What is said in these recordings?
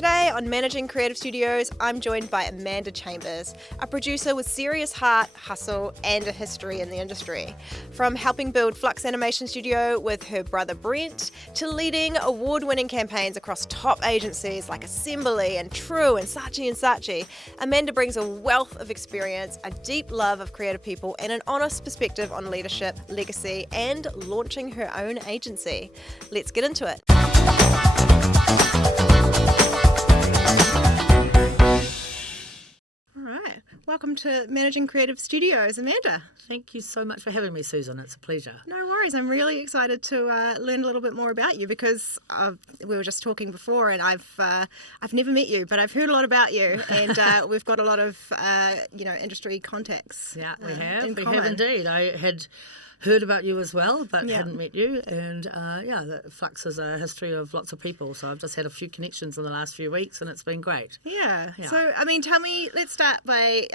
Today on Managing Creative Studios, I'm joined by Amanda Chambers, a producer with serious heart, hustle, and a history in the industry. From helping build Flux Animation Studio with her brother Brent, to leading award-winning campaigns across top agencies like Assembly and True and Saatchi, Amanda brings a wealth of experience, a deep love of creative people, and an honest perspective on leadership, legacy, and launching her own agency. Let's get into it. All right. Welcome to Managing Creative Studios, Amanda. Thank you so much for having me, Susan. It's a pleasure. No worries. I'm really excited to learn a little bit more about you because we were just talking before, and I've never met you, but I've heard a lot about you, and we've got a lot of industry contacts. Yeah, we have. In We common. have indeed. I had heard about you as well, but Yeah. hadn't met you. And the Flux is a history of lots of people. So I've just had a few connections in the last few weeks, and it's been great. Yeah. Yeah. So, tell me, let's start by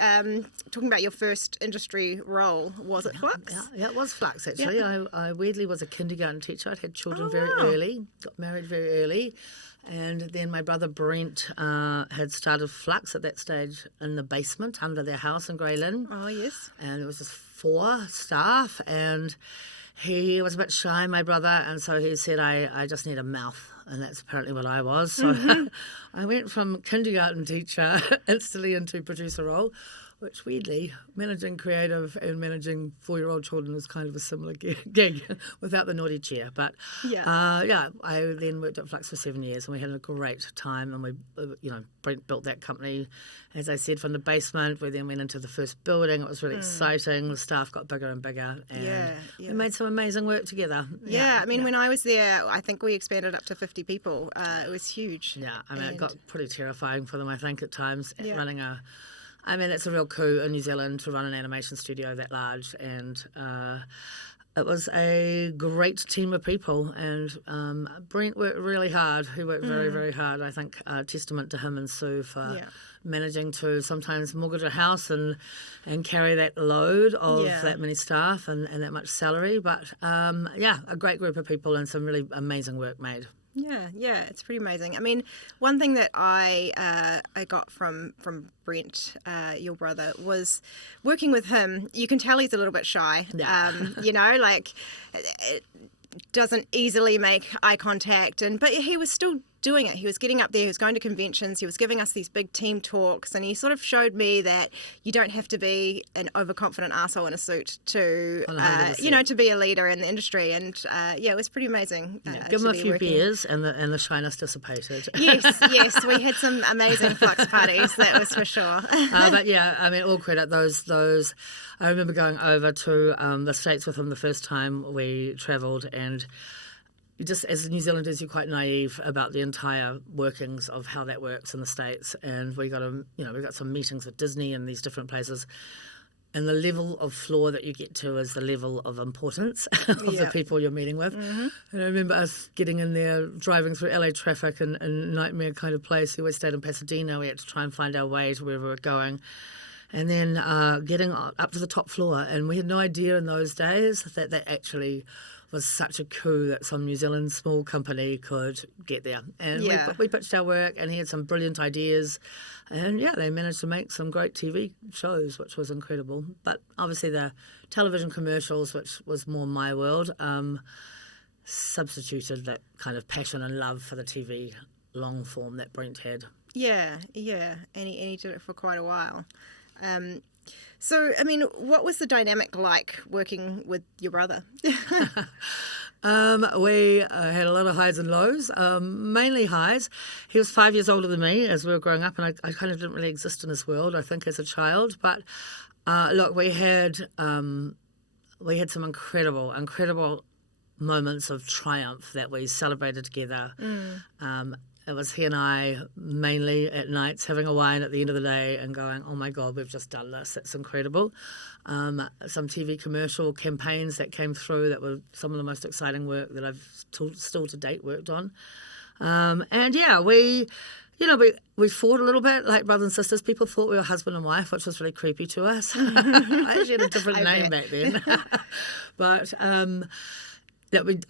talking about your first industry role. Was it Flux? Yeah, it was Flux, actually. Yeah. I weirdly was a kindergarten teacher. I'd had children very wow. early, got married very early. And then my brother Brent had started Flux at that stage in the basement under their house in Grey Lynn. Oh, yes. And it was just 4 staff, and he was a bit shy, my brother, and so he said, I just need a mouth, and that's apparently what I was. So I went from kindergarten teacher instantly into producer role, which weirdly, managing creative and managing 4-year-old children was kind of a similar gig without the naughty chair. But I then worked at Flux for 7 years, and we had a great time. And we, Brent built that company, as I said, from the basement. We then went into the first building. It was really exciting. The staff got bigger and bigger, and we made some amazing work together. Yeah, when I was there, I think we expanded up to 50 people. It was huge. Yeah, it got pretty terrifying for them, I think, at times, running it's a real coup in New Zealand to run an animation studio that large, and it was a great team of people, and Brent worked really hard. He worked very, very hard. I think testament to him and Sue for managing to sometimes mortgage a house and carry that load of that many staff and that much salary. But a great group of people and some really amazing work made. Yeah, it's pretty amazing. One thing that I got from Brent, your brother, was working with him. You can tell he's a little bit shy. Yeah. Doesn't easily make eye contact, but he was still doing it. He was getting up there, he was going to conventions, he was giving us these big team talks, and he sort of showed me that you don't have to be an overconfident arsehole in a suit to to be a leader in the industry. And it was pretty amazing. Give him a few beers and the shyness dissipated. Yes, we had some amazing Flux parties, that was for sure. All credit those. I remember going over to the States with him the first time we travelled, and just as New Zealanders, you're quite naive about the entire workings of how that works in the States. And we got some meetings with Disney and these different places. And the level of floor that you get to is the level of importance of the people you're meeting with. Mm-hmm. And I remember us getting in there, driving through LA traffic and nightmare kind of place. We always stayed in Pasadena. We had to try and find our way to where we were going. And then getting up to the top floor. And we had no idea in those days that actually was such a coup that some New Zealand small company could get there. And we pitched our work, and he had some brilliant ideas. And they managed to make some great TV shows, which was incredible. But obviously the television commercials, which was more my world, substituted that kind of passion and love for the TV long form that Brent had. Yeah, and he did it for quite a while. What was the dynamic like working with your brother? We had a lot of highs and lows, mainly highs. He was 5 years older than me as we were growing up, and I kind of didn't really exist in his world, I think, as a child. But we had some incredible moments of triumph that we celebrated together. It was he and I mainly at nights having a wine at the end of the day and going, oh my God, we've just done this. It's incredible. Some TV commercial campaigns that came through that were some of the most exciting work that I've still to date worked on. We fought a little bit like brothers and sisters. People thought we were husband and wife, which was really creepy to us. I actually had a different name back then. But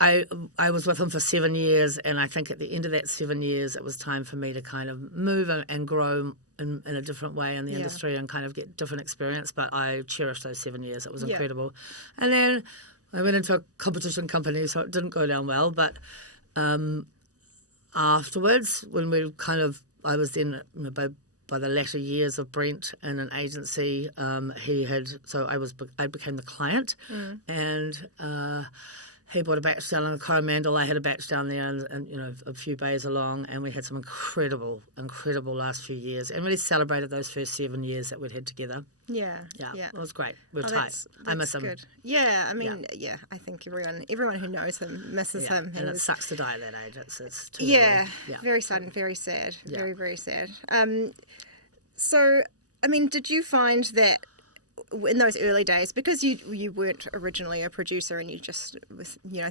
I was with him for 7 years, and I think at the end of that 7 years, it was time for me to kind of move and grow in a different way in the industry and kind of get different experience. But I cherished those 7 years. It was incredible. And then I went into a competition company, so it didn't go down well. But afterwards, when I was then, by the latter years of Brent in an agency, I became the client, and he bought a batch down in the Coromandel. I had a batch down there, and a few bays along, and we had some incredible last few years, and really celebrated those first 7 years that we'd had together. Yeah, it was great. We're tight. That's I miss him. Good. Yeah, I mean, I think everyone who knows him misses him. And it sucks to die at that age. It's too early. Very sudden, very sad, very, very sad. So, I mean, did you find that in those early days, because you weren't originally a producer and you just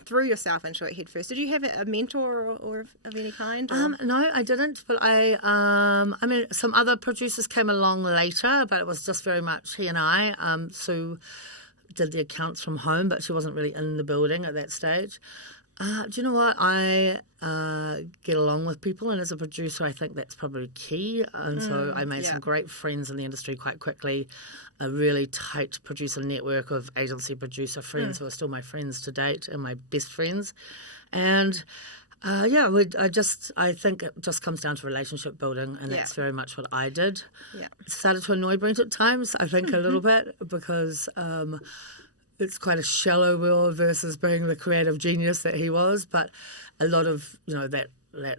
threw yourself into it head first, did you have a mentor or of any kind? No, I didn't. But I mean, some other producers came along later, but it was just very much he and I. Sue did the accounts from home, but she wasn't really in the building at that stage. Do you know what? I get along with people, and as a producer, I think that's probably key. And so I made some great friends in the industry quite quickly, a really tight producer network of agency producer friends who are still my friends to date and my best friends. And I think it just comes down to relationship building, and that's very much what I did. Yeah. It started to annoy Brent at times, I think, a little bit, because it's quite a shallow world versus being the creative genius that he was. But a lot of that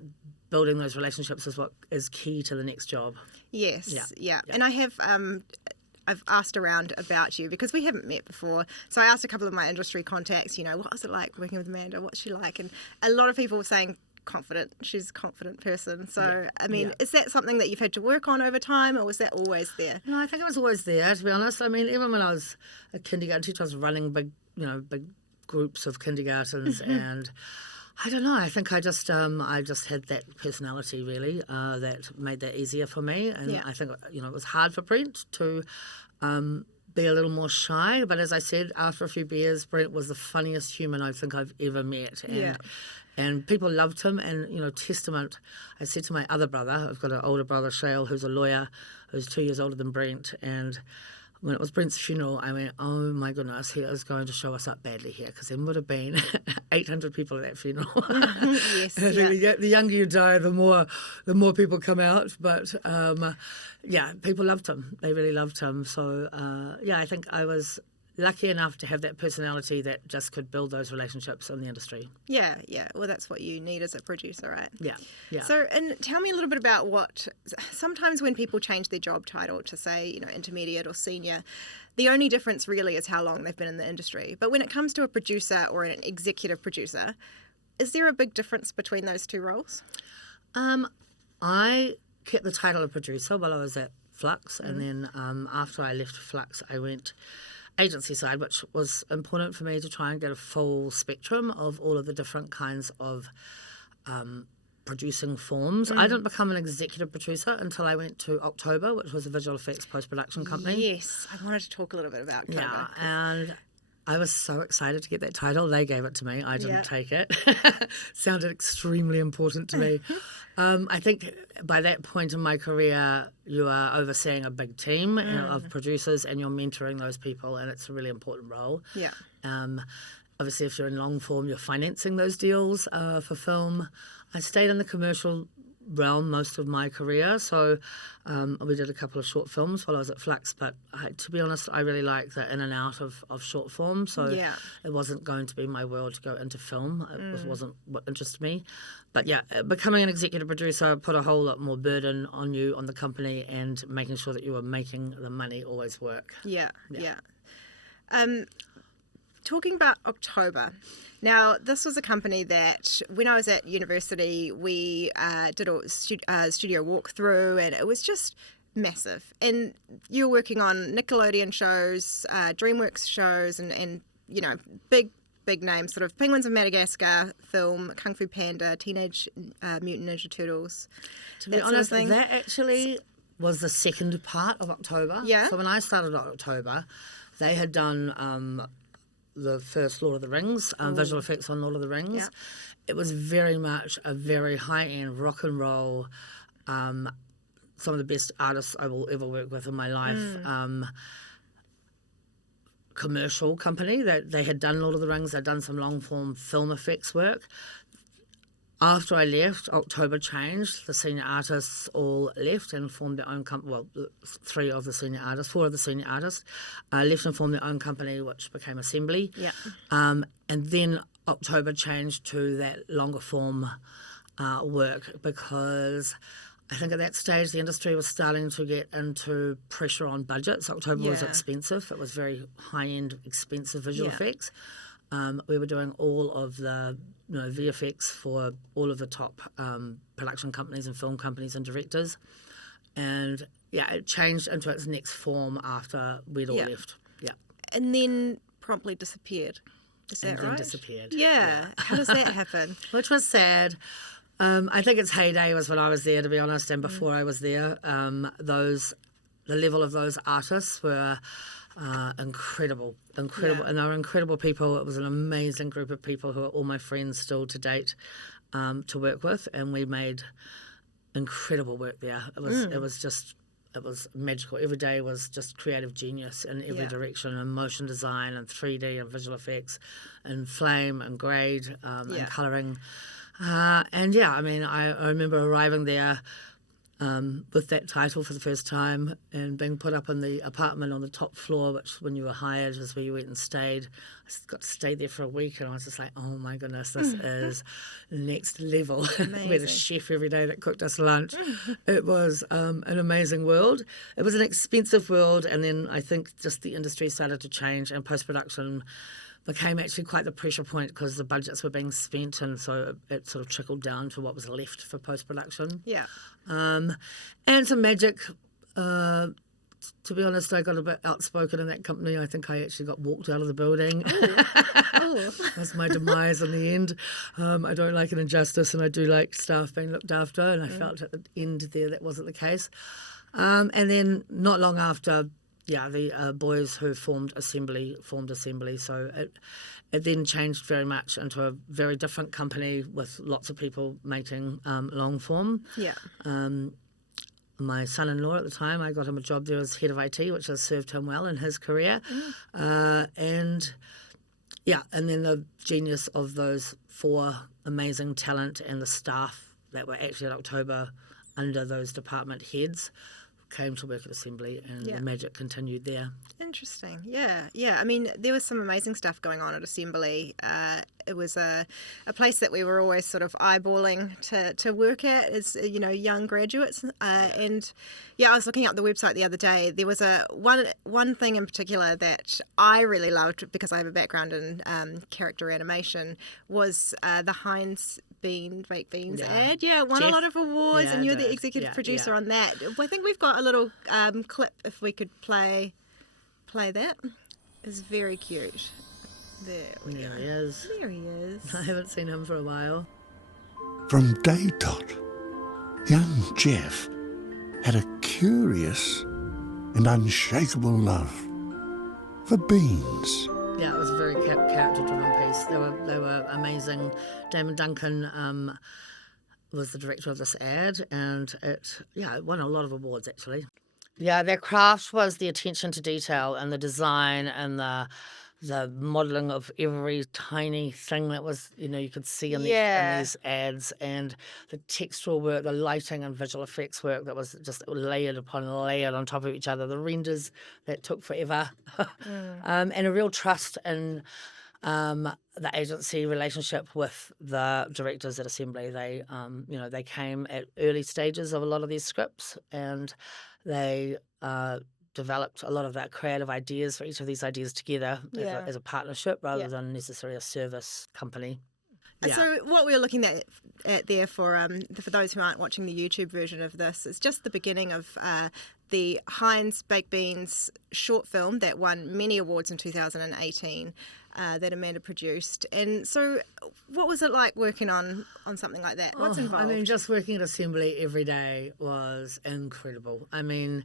building those relationships is what is key to the next job. Yes, yeah. And I have I've asked around about you because we haven't met before. So I asked a couple of my industry contacts, what was it like working with Amanda? What's she like? And a lot of people were saying confident. She's a confident person. So, I mean, is that something that you've had to work on over time, or was that always there? No, I think it was always there, to be honest. I mean, even when I was a kindergarten teacher, I was running big groups of kindergartens, and I don't know. I think I just had that personality really that made that easier for me, and I think it was hard for Brent to be a little more shy. But as I said, after a few beers, Brent was the funniest human I think I've ever met, and people loved him. And testament, I said to my other brother, I've got an older brother, Shale, who's a lawyer, who's 2 years older than Brent, and when it was Brent's funeral, I went, oh my goodness, he is going to show us up badly here, because there would have been 800 people at that funeral. Yes, the younger you die, the more people come out. But people loved him. They really loved him. So I think I was lucky enough to have that personality that just could build those relationships in the industry. Yeah. Well, that's what you need as a producer, right? Yeah. So, and tell me a little bit about what, sometimes when people change their job title to say, intermediate or senior, the only difference really is how long they've been in the industry. But when it comes to a producer or an executive producer, is there a big difference between those two roles? I kept the title of producer while I was at Flux, and then after I left Flux, I went agency side, which was important for me to try and get a full spectrum of all of the different kinds of producing forms. I didn't become an executive producer until I went to Oktobor, which was a visual effects post-production company. Yes, I wanted to talk a little bit about Oktobor. Yeah, and I was so excited to get that title. They gave it to me. I didn't take it. Sounded extremely important to me. I think by that point in my career, you are overseeing a big team of producers, and you're mentoring those people, and it's a really important role. Yeah. Obviously, if you're in long form, you're financing those deals for film. I stayed in the commercial realm most of my career, so we did a couple of short films while I was at Flux, but to be honest, I really like the in and out of short form, so it wasn't going to be my world to go into film. It wasn't what interested me. But becoming an executive producer put a whole lot more burden on you, on the company, and making sure that you were making the money always work. Yeah. Talking about Oktobor, now this was a company that when I was at university, we did a studio walkthrough, and it was just massive. And you were working on Nickelodeon shows, DreamWorks shows, and big names, sort of Penguins of Madagascar film, Kung Fu Panda, Teenage Mutant Ninja Turtles. To be honest, that actually was the second part of Oktobor. Yeah. So when I started at Oktobor, they had done the first Lord of the Rings, visual effects on Lord of the Rings. Yeah. It was very much a very high-end rock and roll, some of the best artists I will ever work with in my life. Commercial company that they had done Lord of the Rings, they'd done some long-form film effects work. After I left, Oktobor changed. The senior artists all left and formed their own company. Well, 4 of the senior artists left and formed their own company, which became Assembly. Yeah. And then Oktobor changed to that longer form work, because I think at that stage the industry was starting to get into pressure on budgets. Oktobor was expensive. It was very high-end, expensive visual effects. We were doing all of the VFX for all of the top production companies and film companies and directors. And it changed into its next form after we'd all left. Yeah. And then promptly disappeared. Is that and right? then disappeared. Yeah. How does that happen? Which was sad. I think its heyday was when I was there, to be honest, and before I was there. The level of those artists were incredible, and they were incredible people. It was an amazing group of people who are all my friends still to date to work with, and we made incredible work there. It was magical. Every day was just creative genius in every direction, and motion design and 3D and visual effects and flame and grade and colouring. I remember arriving there with that title for the first time and being put up in the apartment on the top floor, which when you were hired was where you went and stayed. I got to stay there for a week, and I was just like, oh my goodness, this is next level. We had a chef every day that cooked us lunch. It was an amazing world. It was an expensive world, and then I think just the industry started to change, and post-production became actually quite the pressure point because the budgets were being spent, and so it sort of trickled down to what was left for post-production. Yeah. And some magic. To be honest, I got a bit outspoken in that company. I think I actually got walked out of the building. Oh. That's my demise in the end. I don't like an injustice, and I do like staff being looked after, and I felt at the end there that wasn't the case. And then not long after, the boys who formed Assembly. So it then changed very much into a very different company with lots of people making long form. Yeah. My son-in-law at the time, I got him a job there as head of IT, which has served him well in his career. And then the genius of those 4 amazing talent and the staff that were actually at Oktobor under those department heads came to work at Assembly, and the magic continued there. Interesting. Yeah. I mean, there was some amazing stuff going on at Assembly. It was a place that we were always sort of eyeballing to work at as young graduates. And I was looking up the website the other day. There was one thing in particular that I really loved, because I have a background in character animation, was the Heinz baked beans ad. Yeah, it won a lot of awards, and you're the executive producer on that. I think we've got a little clip, if we could play that. It's very cute. There he is. There he is. I haven't seen him for a while. From day dot, young Jeff had a curious and unshakable love for beans. Yeah, it was a very character-driven piece. They were amazing. Damon Duncan was the director of this ad, and it won a lot of awards, actually. Yeah, their craft was the attention to detail and the design and the modelling of every tiny thing that was, you could see in these ads, and the textural work, the lighting and visual effects work that was just layered upon layered on top of each other, the renders that took forever, and a real trust in the agency relationship with the directors at Assembly. They, they came at early stages of a lot of these scripts, and they developed a lot of that creative ideas for each of these ideas together as a partnership rather than necessarily a service company. Yeah. So what we're looking at there for those who aren't watching the YouTube version of this is just the beginning of the Heinz Baked Beans short film that won many awards in 2018 that Amanda produced. And so what was it like working on something like that? What's involved? I mean, just working at Assembly every day was incredible. I mean,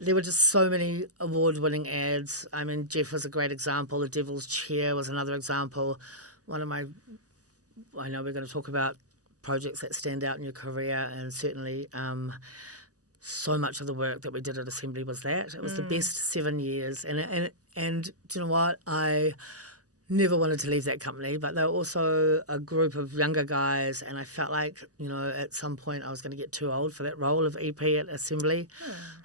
there were just so many award-winning ads. I mean, Jeff was a great example. The Devil's Chair was another example. One of my, I know we're going to talk about projects that stand out in your career, and certainly so much of the work that we did at Assembly was that. It was the best 7 years, and do you know what? I never wanted to leave that company, but they were also a group of younger guys, and I felt like, at some point I was going to get too old for that role of EP at Assembly.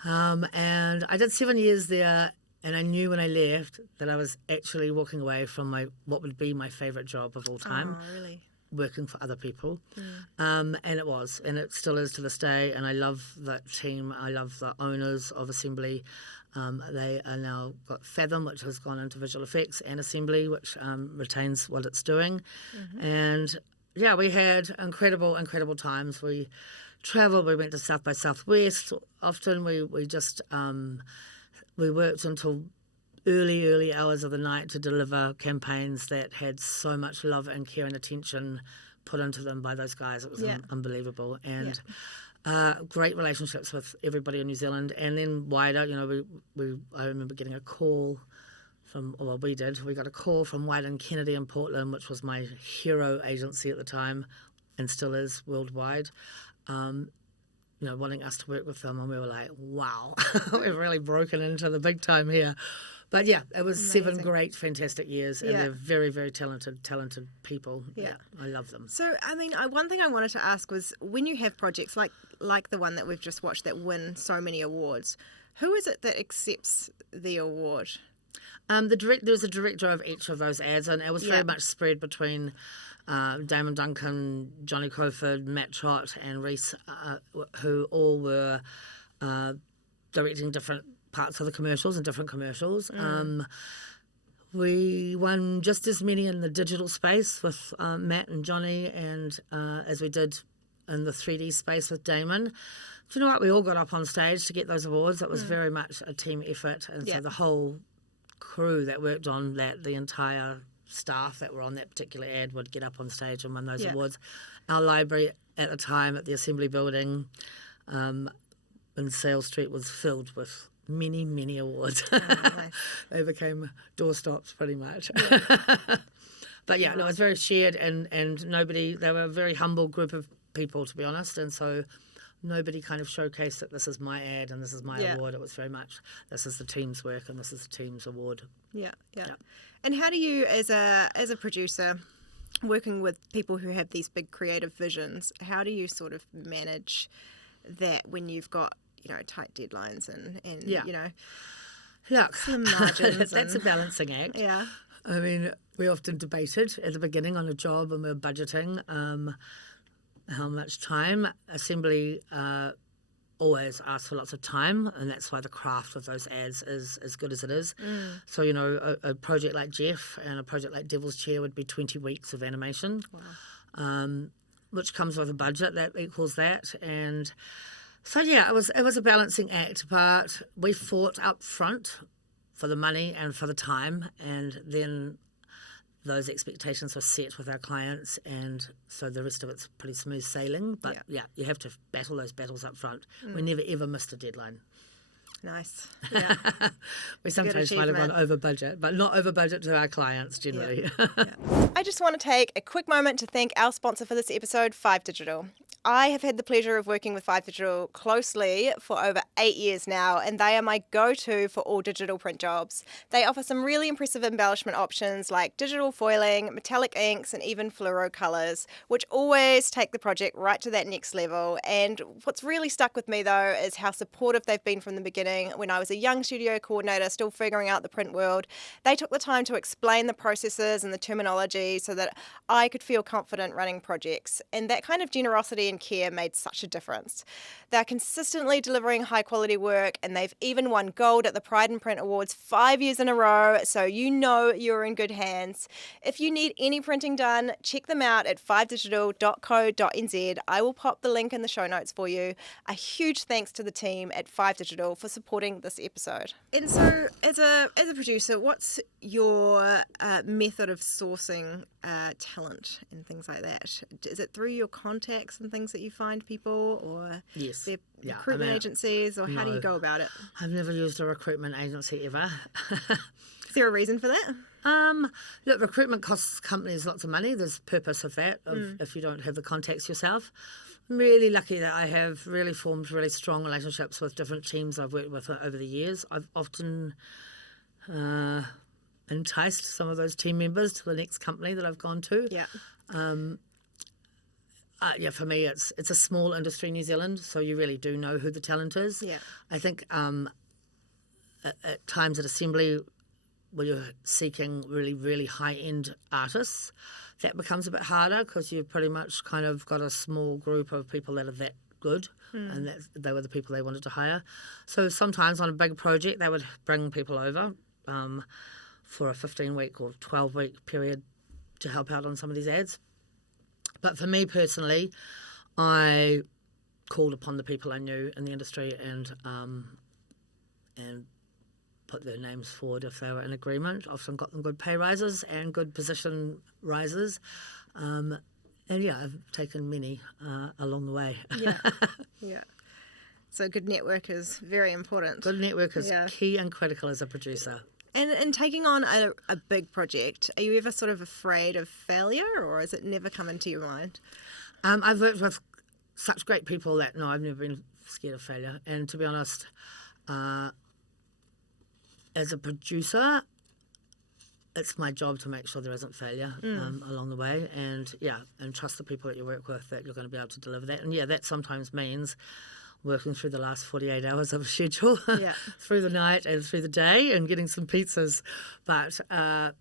And I did 7 years there, and I knew when I left that I was actually walking away from what would be my favourite job of all time. Oh, really? Working for other people. And it was, and it still is to this day, and I love that team. I love the owners of Assembly. They are now got Fathom, which has gone into visual effects, and Assembly, which retains what it's doing. And yeah, we had incredible times. We travelled, we went to South by Southwest. Often we just we worked until early hours of the night to deliver campaigns that had so much love and care and attention put into them by those guys. It was unbelievable. And great relationships with everybody in New Zealand, and then wider. I remember getting a call from, we got a call from White and Kennedy in Portland, which was my hero agency at the time, and still is worldwide. Wanting us to work with them, and we were like, wow, we've really broken into the big time here. But yeah, it was Amazing. 7 great, fantastic years, and they're very, very talented people. Yeah, I love them. So, I mean, one thing I wanted to ask was, when you have projects like the one that we've just watched that win so many awards, who is it that accepts the award? There's a director of each of those ads, and it was very much spread between Damon Duncan, Johnny Crowford, Matt Trott, and Reese, who all were directing different parts of the commercials and different commercials. We won just as many in the digital space with Matt and Johnny, and as we did in the 3D space with Damon. Do you know what? We all got up on stage to get those awards. It was very much a team effort, and so the whole crew that worked on that, the entire staff that were on that particular ad, would get up on stage and win those awards. Our library at the time at the Assembly building in Sales Street was filled with many awards. Nice. They became doorstops pretty much. But yeah, no, it was very shared, and nobody, they were a very humble group of people, to be honest, and so nobody kind of showcased that this is my ad and this is my award. It was very much, this is the team's work and this is the team's award. Yeah. And how do you, as a producer, working with people who have these big creative visions, how do you sort of manage that when you've got, tight deadlines and Look, some margins? that's a balancing act. Yeah. I mean, we often debated at the beginning on a job when we were budgeting how much time. Assembly always asks for lots of time, and that's why the craft of those ads is as good as it is. So, a project like Jeff and a project like Devil's Chair would be 20 weeks of animation, which comes with a budget that equals that. And so, yeah, it was a balancing act, but we fought up front for the money and for the time, and then those expectations were set with our clients, and so the rest of it's pretty smooth sailing. But yeah, you have to battle those battles up front. We never ever missed a deadline. Nice. Yeah. We sometimes might have gone over budget, but not over budget to our clients generally. I just want to take a quick moment to thank our sponsor for this episode, 5 Digital. I have had the pleasure of working with 5 Digital closely for over 8 years now, and they are my go-to for all digital print jobs. They offer some really impressive embellishment options like digital foiling, metallic inks, and even fluoro colours, which always take the project right to that next level. And what's really stuck with me, though, is how supportive they've been from the beginning. When I was a young studio coordinator, still figuring out the print world, they took the time to explain the processes and the terminology so that I could feel confident running projects. And that kind of generosity and care made such a difference. They're consistently delivering high quality work, and they've even won gold at the Pride and Print Awards 5 years in a row, so you're in good hands. If you need any printing done, check them out at 5digital.co.nz. I will pop the link in the show notes for you. A huge thanks to the team at 5 Digital for supporting this episode. And so, as a producer, what's your method of sourcing talent and things like that? Is it through your contacts and things that you find people, or Yes. yeah. recruitment agencies, or how do you no. go about it? I've never used a recruitment agency ever. Is there a reason for that? Look, recruitment costs companies lots of money. There's purpose of that, if you don't have the contacts yourself. I'm really lucky that I have really formed really strong relationships with different teams I've worked with over the years. I've often enticed some of those team members to the next company that I've gone to. Yeah. Yeah, for me, it's a small industry in New Zealand, so you really do know who the talent is. Yeah. I think at times at Assembly, when you're seeking really, really high-end artists, that becomes a bit harder because you've pretty much kind of got a small group of people that are that good, and that they were the people they wanted to hire. So sometimes on a big project, they would bring people over for a 15-week or 12-week period to help out on some of these ads. But for me personally, I called upon the people I knew in the industry and put their names forward if they were in agreement. Often got them good pay rises and good position rises. And yeah, I've taken many along the way. Yeah. Yeah. So a good network is very important. Good network is key and critical as a producer. And taking on a big project, are you ever sort of afraid of failure, or has it never come into your mind? I've worked with such great people that, no, I've never been scared of failure. And to be honest, as a producer, it's my job to make sure there isn't failure along the way, and trust the people that you work with that you're going to be able to deliver that. And yeah, that sometimes means working through the last 48 hours of a schedule, through the night and through the day, and getting some pizzas. But and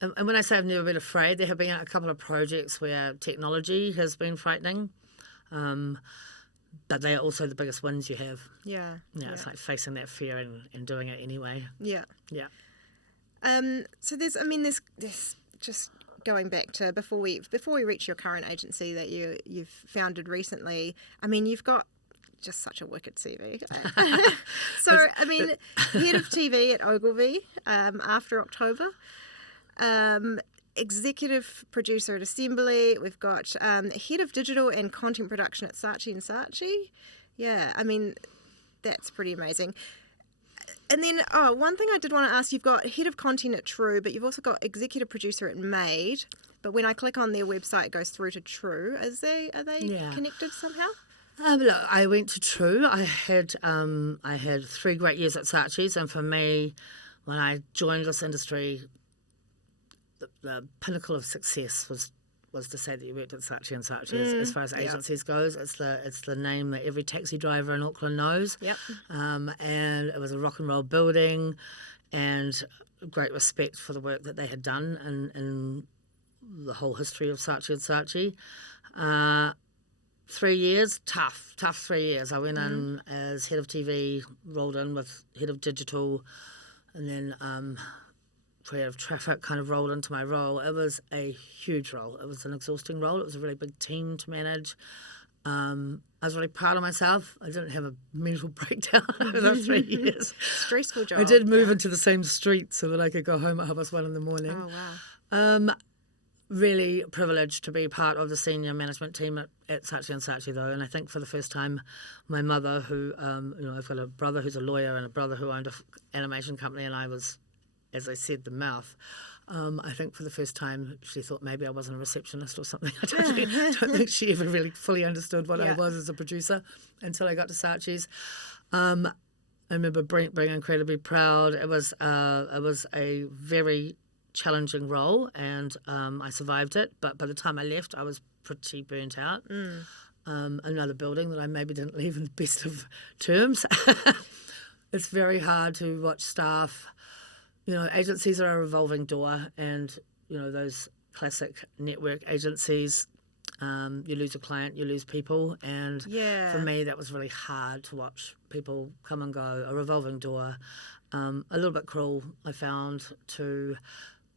when I say I've never been afraid, there have been a couple of projects where technology has been frightening. But they are also the biggest wins you have. Yeah. It's like facing that fear and doing it anyway. Yeah. Yeah. So there's just going back to before we reach your current agency that you've founded recently. I mean, you've got just such a wicked CV. So I mean, head of TV at Ogilvy after Oktobor. Executive producer at Assembly. We've got head of digital and content production at Saatchi Saatchi. Yeah, I mean, that's pretty amazing. And then, one thing I did want to ask, you've got head of content at True, but you've also got executive producer at Made. But when I click on their website, it goes through to True. Are they connected somehow? Look, I went to True. I had 3 great years at Saatchi's, and for me, when I joined this industry, the pinnacle of success was to say that you worked at Saatchi and Saatchi. As far as agencies goes, it's the name that every taxi driver in Auckland knows. Yep. And it was a rock and roll building, and great respect for the work that they had done in the whole history of Saatchi and Saatchi. 3 years, tough 3 years. I went in as head of TV, rolled in with head of digital, and then creative traffic kind of rolled into my role. It was a huge role. It was an exhausting role. It was a really big team to manage. I was really proud of myself. I didn't have a mental breakdown over those 3 years. Stressful job. I did move into the same street so that I could go home at 1:30 in the morning. Oh, wow. Really privileged to be part of the senior management team at Saatchi and Saatchi, though. And I think for the first time, my mother, who, I've got a brother who's a lawyer and a brother who owned an animation company, and I was, as I said, the mouth. I think for the first time she thought maybe I wasn't a receptionist or something. I don't think she ever really fully understood what I was as a producer until I got to Saatchi's. I remember Brent being incredibly proud. It was a very challenging role, and I survived it. But by the time I left, I was pretty burnt out. Another building that I maybe didn't leave in the best of terms. It's very hard to watch staff. Agencies are a revolving door, and, those classic network agencies, you lose a client, you lose people, and for me that was really hard to watch people come and go, a revolving door. A little bit cruel, I found, and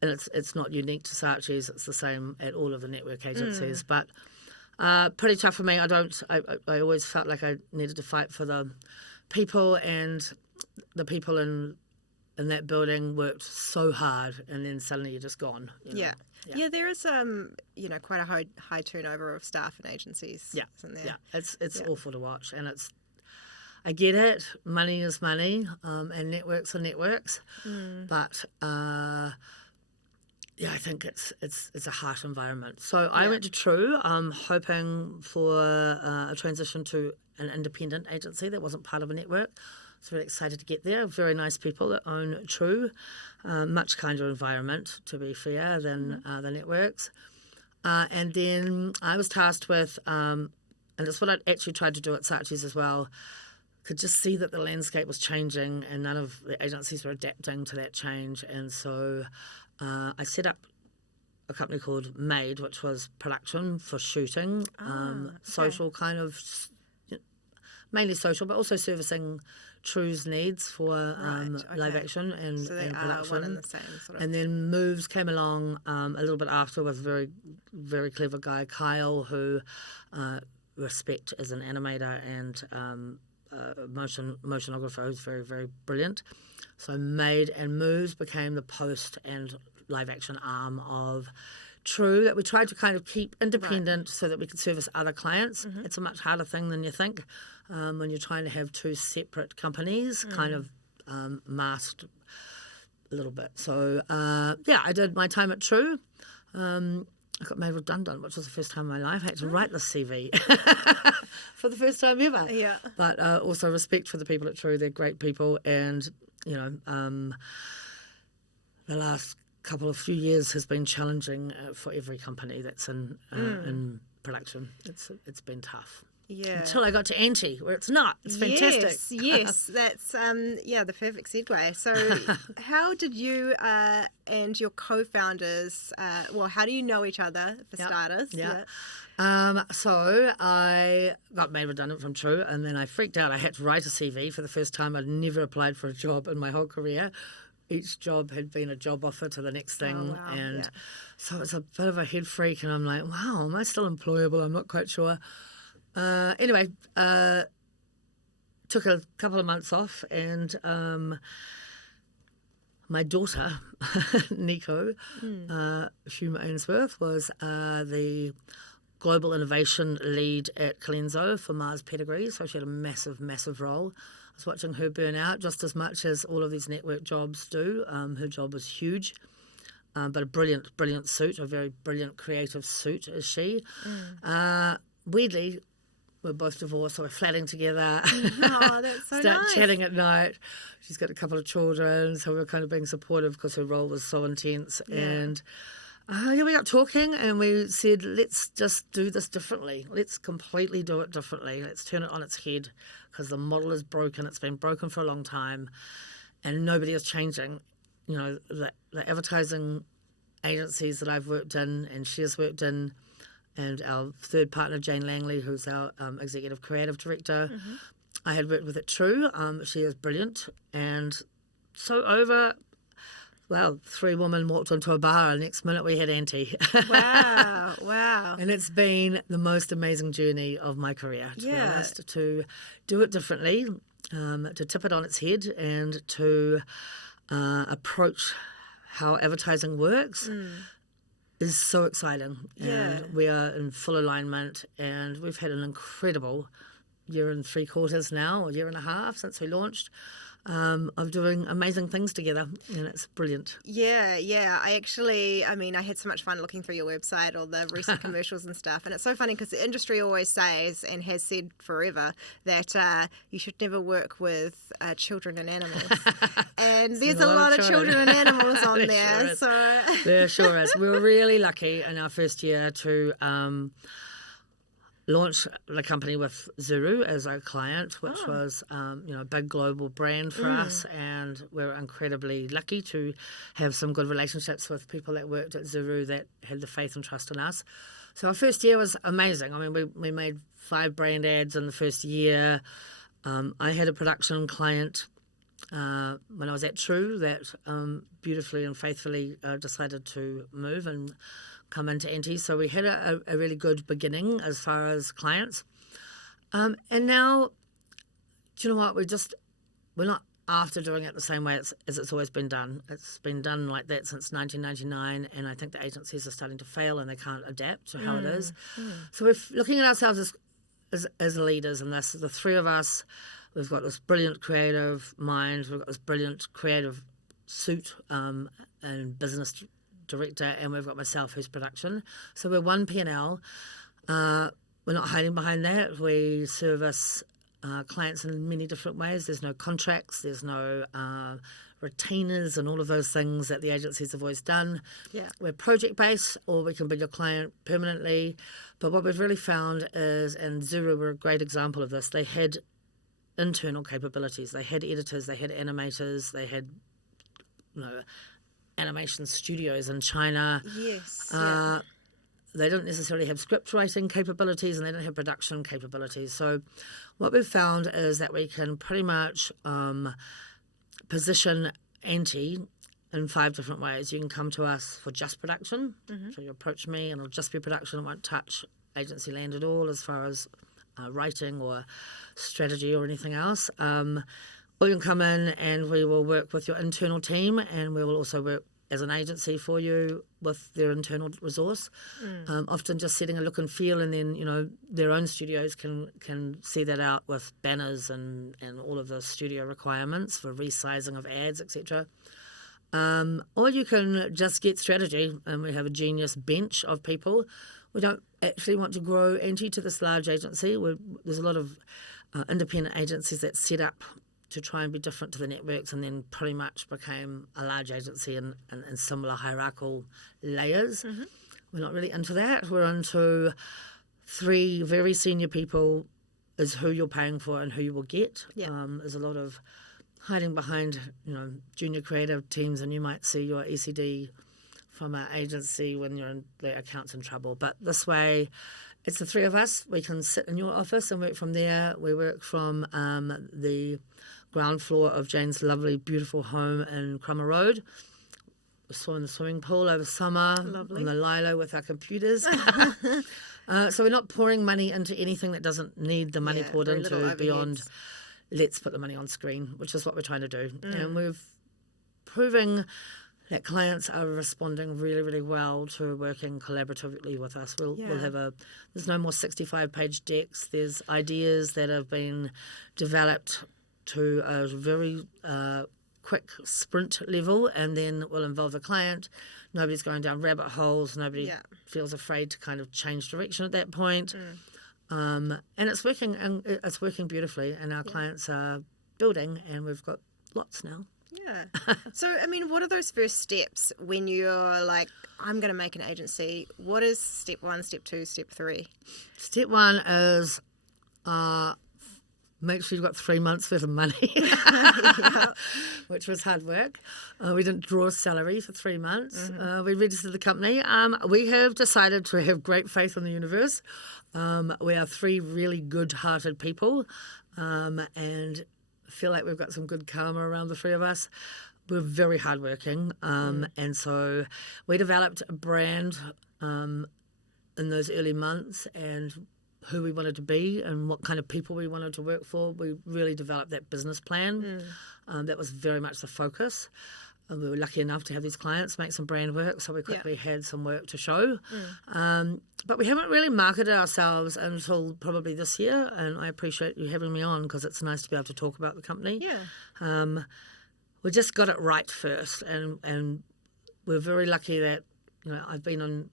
it's not unique to Saatchi's, it's the same at all of the network agencies, but pretty tough for me. I always felt like I needed to fight for the people, and the people in in that building, worked so hard, and then suddenly you're just gone. You know? Yeah, there is quite a high turnover of staff and agencies. Yeah, isn't there? yeah, it's awful to watch, and I get it. Money is money, and networks are networks, but yeah, I think it's a harsh environment. So I went to True, hoping for a transition to an independent agency that wasn't part of a network. I was very excited to get there. Very nice people that own True, much kinder environment, to be fair, than the networks. And then I was tasked with, and it's what I actually tried to do at Saatchi's as well, could just see that the landscape was changing and none of the agencies were adapting to that change. And so I set up a company called Made, which was production for shooting, social kind of, mainly social, but also servicing True's needs for live action and, so they and are production. one and the same sort of. And then Moves came along a little bit after with a very, very clever guy, Kyle, who respect as an animator and motionographer who's very, very brilliant. So Made and Moves became the post and live action arm of True that we tried to kind of keep independent so that we could service other clients. It's a much harder thing than you think when you're trying to have two separate companies kind of masked a little bit. So I did my time at True. I got made redundant, which was the first time in my life. I had to write the CV for the first time ever. Yeah. But also respect for the people at True. They're great people. And, the last few years has been challenging for every company that's in production. It's been tough. Yeah. Until I got to Anti, where it's not. It's fantastic. Yes, that's the perfect segue. So, how did you and your co-founders? How do you know each other for starters? So I got made redundant from True, and then I freaked out. I had to write a CV for the first time. I'd never applied for a job in my whole career. Each job had been a job offer to the next thing, so it's a bit of a head freak. And I'm like, wow, am I still employable? I'm not quite sure. Anyway, took a couple of months off, and my daughter, Nico, Humour Ainsworth, was the global innovation lead at Colenso for Mars Pedigree, so she had a massive, massive role. I was watching her burn out just as much as all of these network jobs do. Her job was huge, but a brilliant, brilliant suit, a very brilliant creative suit is she. Weirdly, we're both divorced, so we're flatting together. Oh, that's so Start nice. chatting at night. She's got a couple of children, so we're kind of being supportive because her role was so intense. Yeah. And we got talking, and we said, let's just do this differently. Let's completely do it differently. Let's turn it on its head because the model is broken. It's been broken for a long time, and nobody is changing. The advertising agencies that I've worked in and she has worked in, and our third partner, Jane Langley, who's our executive creative director, I had worked with at True. She is brilliant. And so over, 3 women walked into a bar, and next minute we had Anti. Wow. And it's been the most amazing journey of my career, to be honest, to do it differently, to tip it on its head, and to approach how advertising works. Is so exciting, and we are in full alignment, and we've had an incredible year and 3/4 now, or year and a half since we launched, of doing amazing things together, and it's brilliant. Yeah. I had so much fun looking through your website, all the recent commercials and stuff, and it's so funny because the industry always says, and has said forever, that you should never work with children and animals. And there's a lot of children and animals on there. There sure is. We were really lucky in our first year to launched the company with Zuru as our client, which was a big global brand for us, and we're incredibly lucky to have some good relationships with people that worked at Zuru that had the faith and trust in us. So our first year was amazing. I mean, we made 5 brand ads in the first year. I had a production client when I was at True that beautifully and faithfully decided to move and come into Anti, so we had a really good beginning as far as clients, and now, do you know what? We're not after doing it the same way as it's always been done. It's been done like that since 1999, and I think the agencies are starting to fail and they can't adapt to how it is. So we're looking at ourselves as leaders, and that's the three of us. We've got this brilliant creative mind, we've got this brilliant creative suit and business director, and we've got myself who's production. So we're one P&L. We're not hiding behind that. We service clients in many different ways. There's no contracts, there's no retainers and all of those things that the agencies have always done. Yeah. We're project-based, or we can be your client permanently. But what we've really found is, and Zuru were a great example of this, they had internal capabilities. They had editors, they had animators, they had animation studios in China. Yes. They didn't necessarily have script writing capabilities, and they didn't have production capabilities. So what we've found is that we can pretty much position Auntie in 5 different ways. You can come to us for just production. So you approach me and it'll just be production. It won't touch agency land at all as far as writing or strategy or anything else. Or you can come in and we will work with your internal team, and we will also work as an agency for you with their internal resource, often just setting a look and feel, and then their own studios can see that out with banners and all of the studio requirements for resizing of ads, etc. Or you can just get strategy, and we have a genius bench of people. We don't actually want to grow Auntie to this large agency. There's a lot of independent agencies that set up to try and be different to the networks, and then pretty much became a large agency in similar hierarchical layers. We're not really into that. We're into 3 very senior people is who you're paying for and who you will get. There's a lot of hiding behind junior creative teams, and you might see your ECD from an agency when the account's in trouble. But this way, it's the 3 of us. We can sit in your office and work from there. We work from the ground floor of Jane's lovely, beautiful home in Cromer Road. We saw in the swimming pool over summer. Lovely. On the Lilo with our computers. So we're not pouring money into anything that doesn't need the money poured very little into beyond overheads. let's put the money on screen, which is what we're trying to do. And we're proving that clients are responding really, really well to working collaboratively with us. We'll have there's no more 65-page decks. There's ideas that have been developed to a very quick sprint level, and then we'll involve the client. Nobody's going down rabbit holes. Nobody feels afraid to kind of change direction at that point. And it's working beautifully, and our clients are building, and we've got lots now. Yeah. So, I mean, what are those first steps when you're like, I'm going to make an agency? What is step 1, step 2, step 3? Step 1 is make sure you've got 3 months worth of money, which was hard work. We didn't draw a salary for 3 months. We registered the company. We have decided to have great faith in the universe. We are 3 really good-hearted people, and feel like we've got some good karma around the 3 of us. We're very hardworking, and so we developed a brand in those early months, and who we wanted to be and what kind of people we wanted to work for. We really developed that business plan. That was very much the focus. We were lucky enough to have these clients make some brand work, so we quickly had some work to show. But we haven't really marketed ourselves until probably this year, and I appreciate you having me on because it's nice to be able to talk about the company. We just got it right first, and we're very lucky that I've been in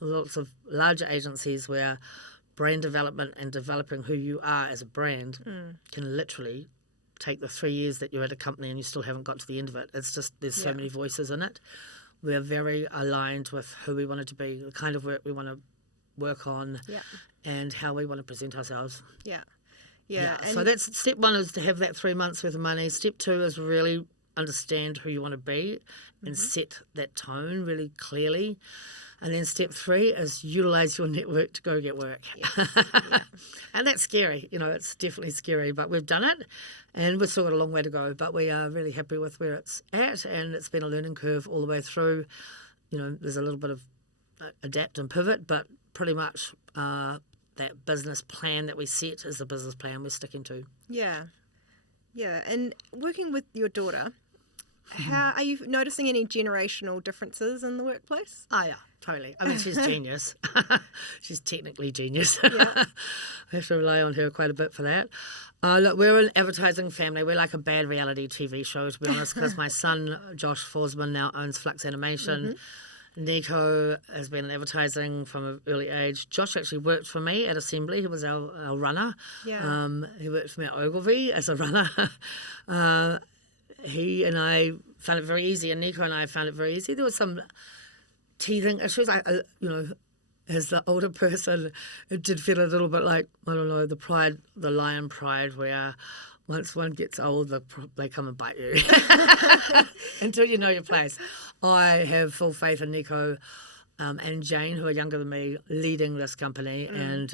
lots of larger agencies where brand development and developing who you are as a brand can literally take the 3 years that you're at a company and you still haven't got to the end of it. It's just there's so many voices in it. We're very aligned with who we want it to be, the kind of work we want to work on, and how we want to present ourselves. So that's step 1 is to have that 3 months worth of money. Step 2 is really understand who you want to be and set that tone really clearly. And then step 3 is utilise your network to go get work. And that's scary. It's definitely scary, but we've done it, and we've still got a long way to go. But we are really happy with where it's at, and it's been a learning curve all the way through. There's a little bit of adapt and pivot, but pretty much that business plan that we set is the business plan we're sticking to. Yeah, and working with your daughter, how are you noticing any generational differences in the workplace? Oh, yeah, totally. I mean, she's genius. She's technically genius. Yeah. We have to rely on her quite a bit for that. Look, we're an advertising family. We're like a bad reality TV show, to be honest, because my son, Josh Forsman, now owns Flux Animation. Nico has been in advertising from an early age. Josh actually worked for me at Assembly. He was our runner. Yeah. He worked for me at Ogilvy as a runner. He and I found it very easy, and Nico and I found it very easy. There was some teething issues, as the older person, it did feel a little bit like, I don't know, the lion pride, where once one gets old, they come and bite you until you know your place. I have full faith in Nico and Jane, who are younger than me, leading this company, and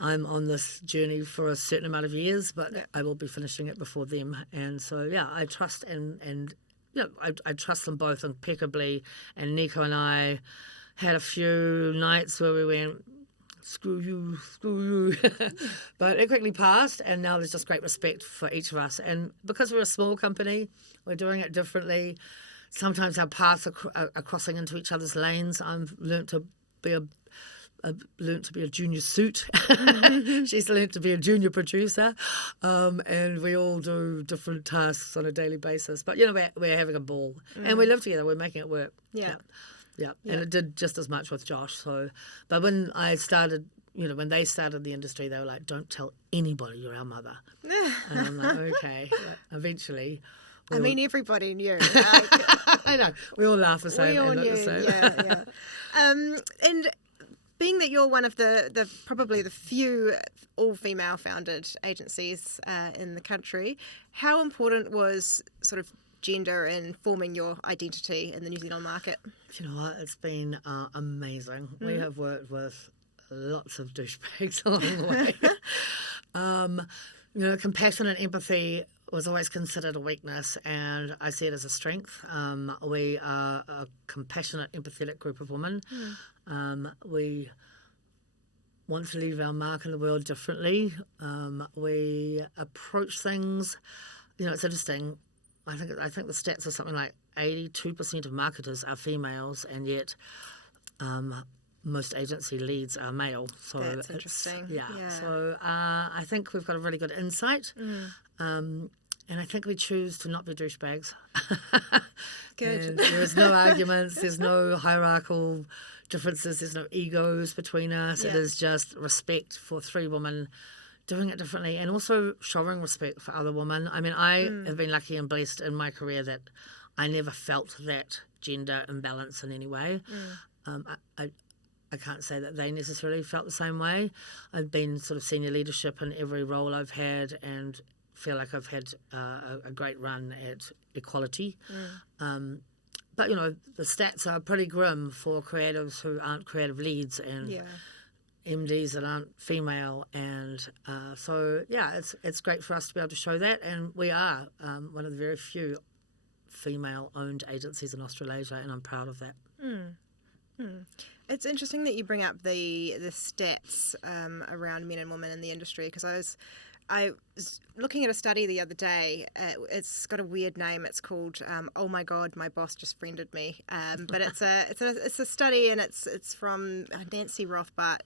I'm on this journey for a certain amount of years, but I will be finishing it before them. And so, I trust I trust them both impeccably. And Nico and I had a few nights where we went, screw you. But it quickly passed, and now there's just great respect for each of us. And because we're a small company, we're doing it differently. Sometimes our paths are crossing into each other's lanes. I've learnt to be a junior suit. She's learnt to be a junior producer, and we all do different tasks on a daily basis. But we're having a ball, and we live together. We're making it work. Yeah. Yeah, and it did just as much with Josh. So, but when I started, when they started the industry, they were like, "Don't tell anybody you're our mother." And I'm like, "Okay." Eventually, everybody knew. I know. We all laugh the same. We all knew. Yeah. And being that you're one of the probably the few all-female founded agencies in the country, how important was sort of gender in forming your identity in the New Zealand market? You know what? It's been amazing. We have worked with lots of douchebags along the way. Compassion and empathy was always considered a weakness, and I see it as a strength. We are a compassionate, empathetic group of women. We want to leave our mark in the world differently. We approach things. It's interesting. I think the stats are something like 82% of marketers are females, and yet most agency leads are male. So that's interesting. Yeah. So I think we've got a really good insight, and I think we choose to not be douchebags. Good. And there's no arguments. There's no hierarchical differences. There's no egos between us. Yeah. It is just respect for three women doing it differently, and also showing respect for other women. I mean, I have been lucky and blessed in my career that I never felt that gender imbalance in any way. I can't say that they necessarily felt the same way. I've been sort of senior leadership in every role I've had, and feel like I've had a great run at equality. But, the stats are pretty grim for creatives who aren't creative leads, and MDs that aren't female, and it's great for us to be able to show that, and we are one of the very few female-owned agencies in Australasia, and I'm proud of that. It's interesting that you bring up the stats around men and women in the industry, because I was looking at a study the other day. It's got a weird name. It's called "Oh My God, My Boss Just Friended Me." But it's a study, and it's from Nancy Rothbart,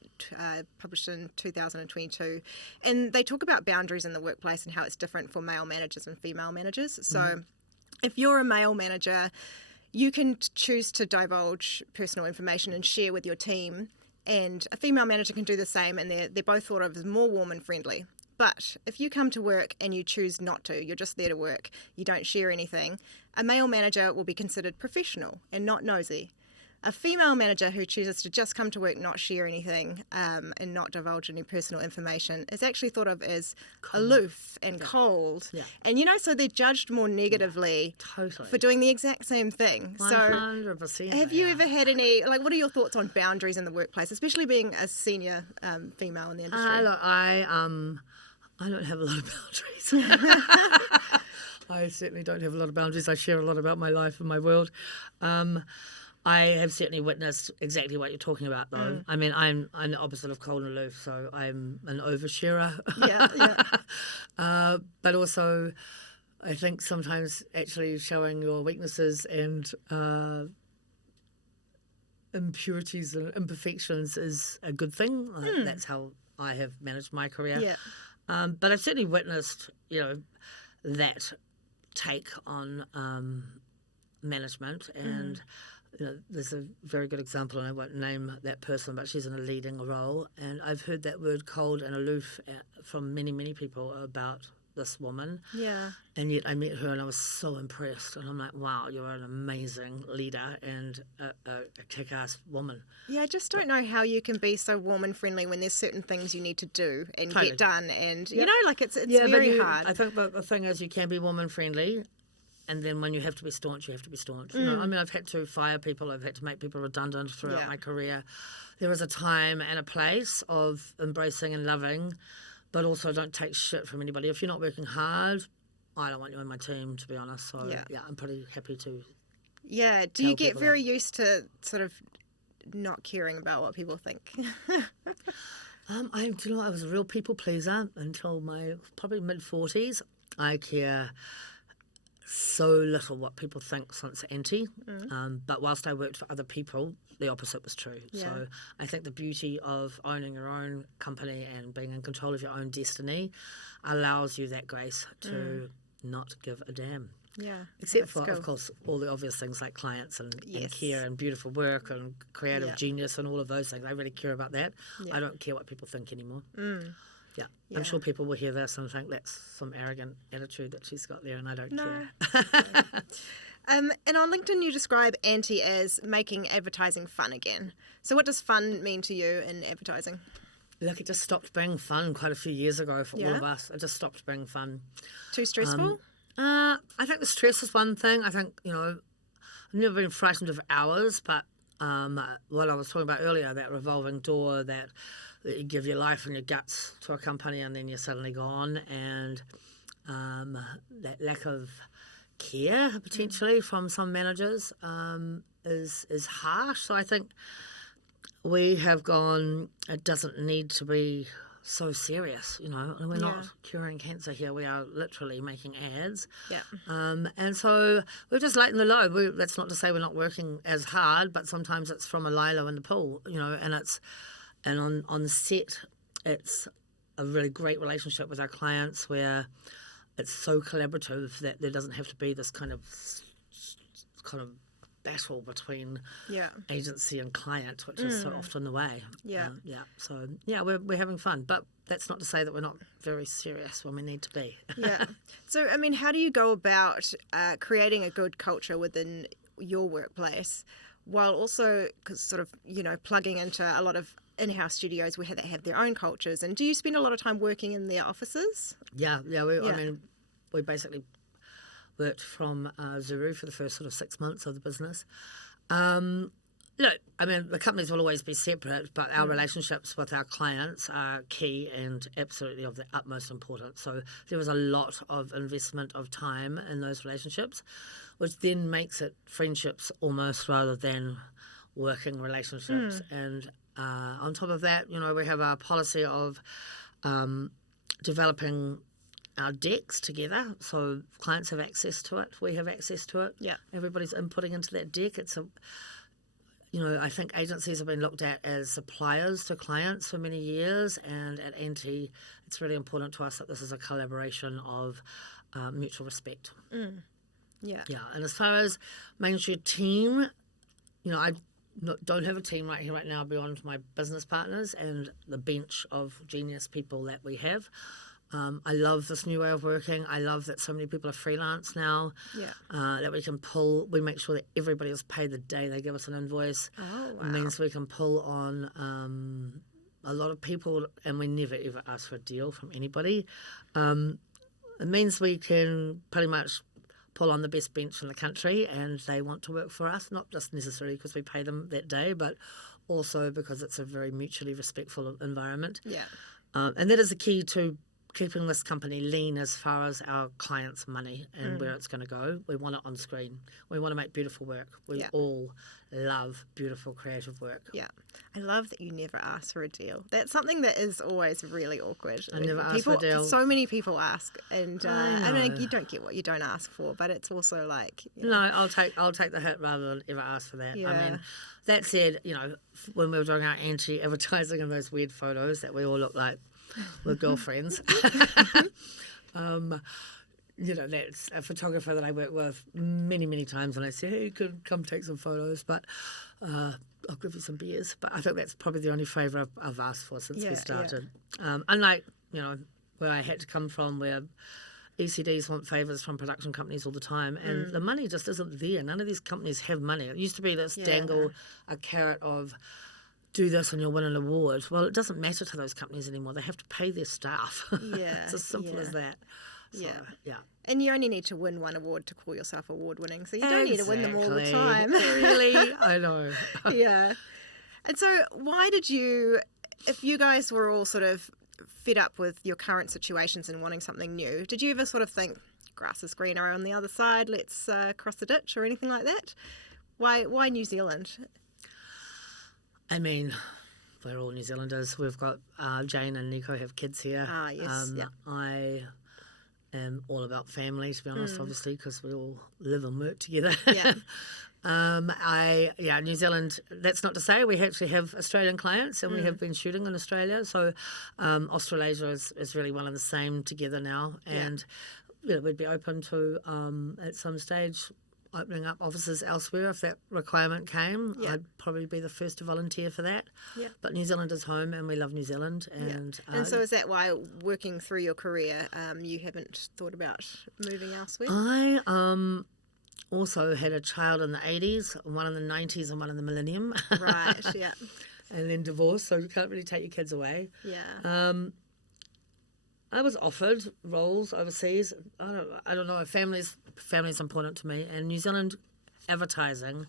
published in 2022, and they talk about boundaries in the workplace and how it's different for male managers and female managers. So, if you're a male manager, you can choose to divulge personal information and share with your team, and a female manager can do the same, and they're both thought of as more warm and friendly. But if you come to work and you choose not to, you're just there to work, you don't share anything, a male manager will be considered professional and not nosy. A female manager who chooses to just come to work, not share anything, and not divulge any personal information is actually thought of as aloof and cold. Yeah. And so they're judged more negatively for doing the exact same thing. 100%. So have you ever had any, what are your thoughts on boundaries in the workplace, especially being a senior female in the industry? Look, I don't have a lot of boundaries. I certainly don't have a lot of boundaries. I share a lot about my life and my world. I have certainly witnessed exactly what you're talking about, though. I mean, I'm the opposite of cold and aloof, so I'm an oversharer. But also, I think sometimes actually showing your weaknesses and impurities and imperfections is a good thing. That's how I have managed my career. Yeah. But I've certainly witnessed, that take on management, and there's a very good example, and I won't name that person, but she's in a leading role, and I've heard that word cold and aloof from many, many people about this woman. Yeah. And yet I met her and I was so impressed, and I'm like, wow, you're an amazing leader and a kick-ass woman. Yeah, I just don't know how you can be so warm and friendly when there's certain things you need to do and Totally. get done, and it's Yeah, very hard. I think the thing is, you can be woman friendly, and then when you have to be staunch, you have to be staunch. You know, I mean, I've had to fire people, I've had to make people redundant throughout my career. There is a time and a place of embracing and loving, but also don't take shit from anybody. If you're not working hard, I don't want you on my team, to be honest. So yeah, I'm pretty happy to. Yeah. Do you get very used to sort of not caring about what people think? I was a real people pleaser until my probably mid-40s. I care so little what people think since Auntie. But whilst I worked for other people, the opposite was true. Yeah. So I think the beauty of owning your own company and being in control of your own destiny allows you that grace to not give a damn. Yeah. Except for, of course, all the obvious things like clients and care and beautiful work and creative genius and all of those things. I really care about that. Yeah. I don't care what people think anymore. Yeah. I'm sure people will hear this and think that's some arrogant attitude that she's got there, and I don't care. And on LinkedIn you describe Auntie as making advertising fun again. So what does fun mean to you in advertising? Look, it just stopped being fun quite a few years ago for all of us. It just stopped being fun. Too stressful? I think the stress is one thing. I think, I've never been frightened of hours, but what I was talking about earlier, that revolving door that you give your life and your guts to a company and then you're suddenly gone, and that lack of care potentially from some managers is harsh. So I think we have gone, it doesn't need to be so serious, and we're not curing cancer here. We are literally making ads. And so we're just lighting the load. That's not to say we're not working as hard, but sometimes it's from a lilo in the pool, and on set, it's a really great relationship with our clients where it's so collaborative that there doesn't have to be this kind of battle between agency and client, which is so often the way. So we're having fun, but that's not to say that we're not very serious when we need to be. So I mean, how do you go about creating a good culture within your workplace while also sort of plugging into a lot of in-house studios where they have their own cultures? And do you spend a lot of time working in their offices? I mean, we basically worked from Zuru for the first sort of 6 months of the business. Look, I mean, the companies will always be separate, but our relationships with our clients are key and absolutely of the utmost importance. So there was a lot of investment of time in those relationships, which then makes it friendships almost rather than working relationships. And on top of that, we have our policy of developing our decks together, so clients have access to it, we have access to it. Everybody's inputting into that deck. It's I think agencies have been looked at as suppliers to clients for many years, and at Auntie, it's really important to us that this is a collaboration of mutual respect. And as far as managing your team, I don't have a team right here, right now, beyond my business partners and the bench of genius people that we have. I love this new way of working. I love that so many people are freelance now, that we can pull. We make sure that everybody is paid the day they give us an invoice. It means we can pull on a lot of people, and we never ever ask for a deal from anybody. It means we can pretty much pull on the best bench in the country, and they want to work for us, not just necessarily because we pay them that day, but also because it's a very mutually respectful environment. And that is the key to keeping this company lean as far as our clients' money and where it's going to go. We want it on screen. We want to make beautiful work. We all love beautiful creative work. Yeah. I love that you never ask for a deal. That's something that is always really awkward. I never ask for a deal. So many people ask, and I mean, you don't get what you don't ask for, but it's also like... No, I'll take the hit rather than ever ask for that. Yeah. I mean, that said, you know, when we were doing our anti-advertising and those weird photos that we all look like we're girlfriends, you know, that's a photographer that I work with many, many times, and I say, hey, you could come take some photos, but I'll give you some beers. But I think that's probably the only favour I've asked for since we started. Unlike, you know, where I had to come from, where ECDs want favours from production companies all the time, and the money just isn't there. None of these companies have money. It used to be this dangle, a carrot of, do this and you'll win an award. Well, it doesn't matter to those companies anymore. They have to pay their staff. Yeah. It's as simple as that. So, yeah. And you only need to win one award to call yourself award-winning, so you don't need to win them all the Exactly. time. Really? I know. Yeah. And so why did you, if you guys were all sort of fed up with your current situations and wanting something new, did you ever sort of think, grass is greener on the other side, let's cross the ditch or anything like that? Why New Zealand? I mean, we're all New Zealanders. We've got Jane and Nico have kids here. Ah, yes. I am all about family, to be honest, obviously, because we all live and work together. Yeah. New Zealand, that's not to say we actually have Australian clients and we have been shooting in Australia. So Australasia is really one and the same together now. And we'd be open to, at some stage, opening up offices elsewhere if that requirement came. I'd probably be the first to volunteer for that. But New Zealand is home and we love New Zealand. And so is that why, working through your career, you haven't thought about moving elsewhere? I also had a child in the 80s, one in the 90s and one in the millennium. Right, yeah. And then divorced, so you can't really take your kids away. Yeah. I was offered roles overseas. I don't know. Family's important to me, and New Zealand advertising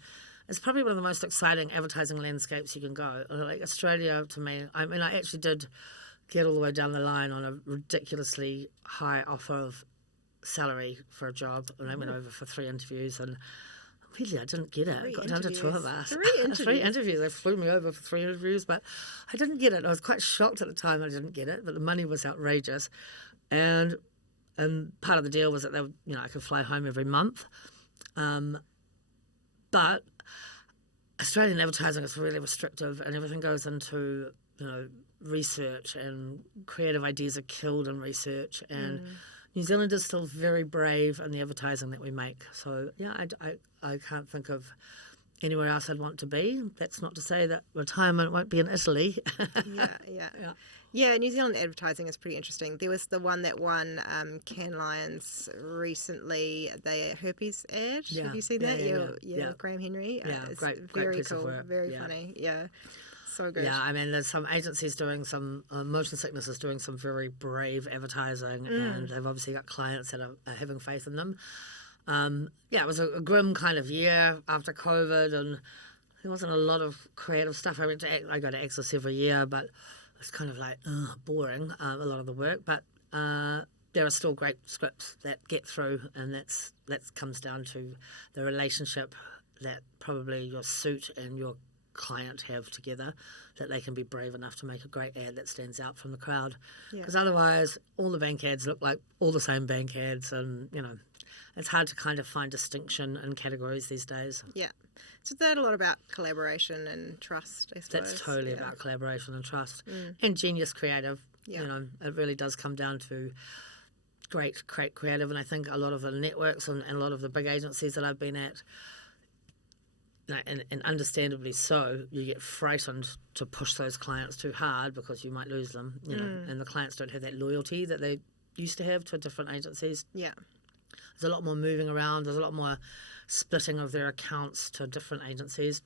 is probably one of the most exciting advertising landscapes you can go. Like Australia, to me, I mean, I actually did get all the way down the line on a ridiculously high offer of salary for a job, and I went over for 3 interviews, and really, I didn't get it. I got down to 2 of us. 3 interviews. They flew me over for 3 interviews, but I didn't get it. I was quite shocked at the time I didn't get it, but the money was outrageous. And part of the deal was that they, I could fly home every month. But Australian advertising is really restrictive, and everything goes into, research, and creative ideas are killed in research, and New Zealand is still very brave in the advertising that we make. So, I can't think of anywhere else I'd want to be. That's not to say that retirement won't be in Italy. Yeah, New Zealand advertising is pretty interesting. There was the one that won Cannes Lions recently, the herpes ad. Have you seen that? With Graham Henry. It's great very piece of cool, work. very funny. Yeah, so good. Yeah, I mean, there's some agencies doing some, Motion Sickness is doing some very brave advertising, and they've obviously got clients that are having faith in them. It was a grim kind of year after COVID, and there wasn't a lot of creative stuff. I go to Access every year, but it's kind of like boring, a lot of the work. But there are still great scripts that get through, and that comes down to the relationship that probably your suit and your client have together, that they can be brave enough to make a great ad that stands out from the crowd. Because otherwise, all the bank ads look like all the same bank ads, and it's hard to kind of find distinction in categories these days. Yeah. So that's a lot about collaboration and trust, I suppose. That's totally about collaboration and trust. And genius creative. It really does come down to great creative. And I think a lot of the networks and a lot of the big agencies that I've been at, and understandably so, you get frightened to push those clients too hard because you might lose them, and the clients don't have that loyalty that they used to have to different agencies. Yeah. There's a lot more moving around. There's a lot more splitting of their accounts to different agencies,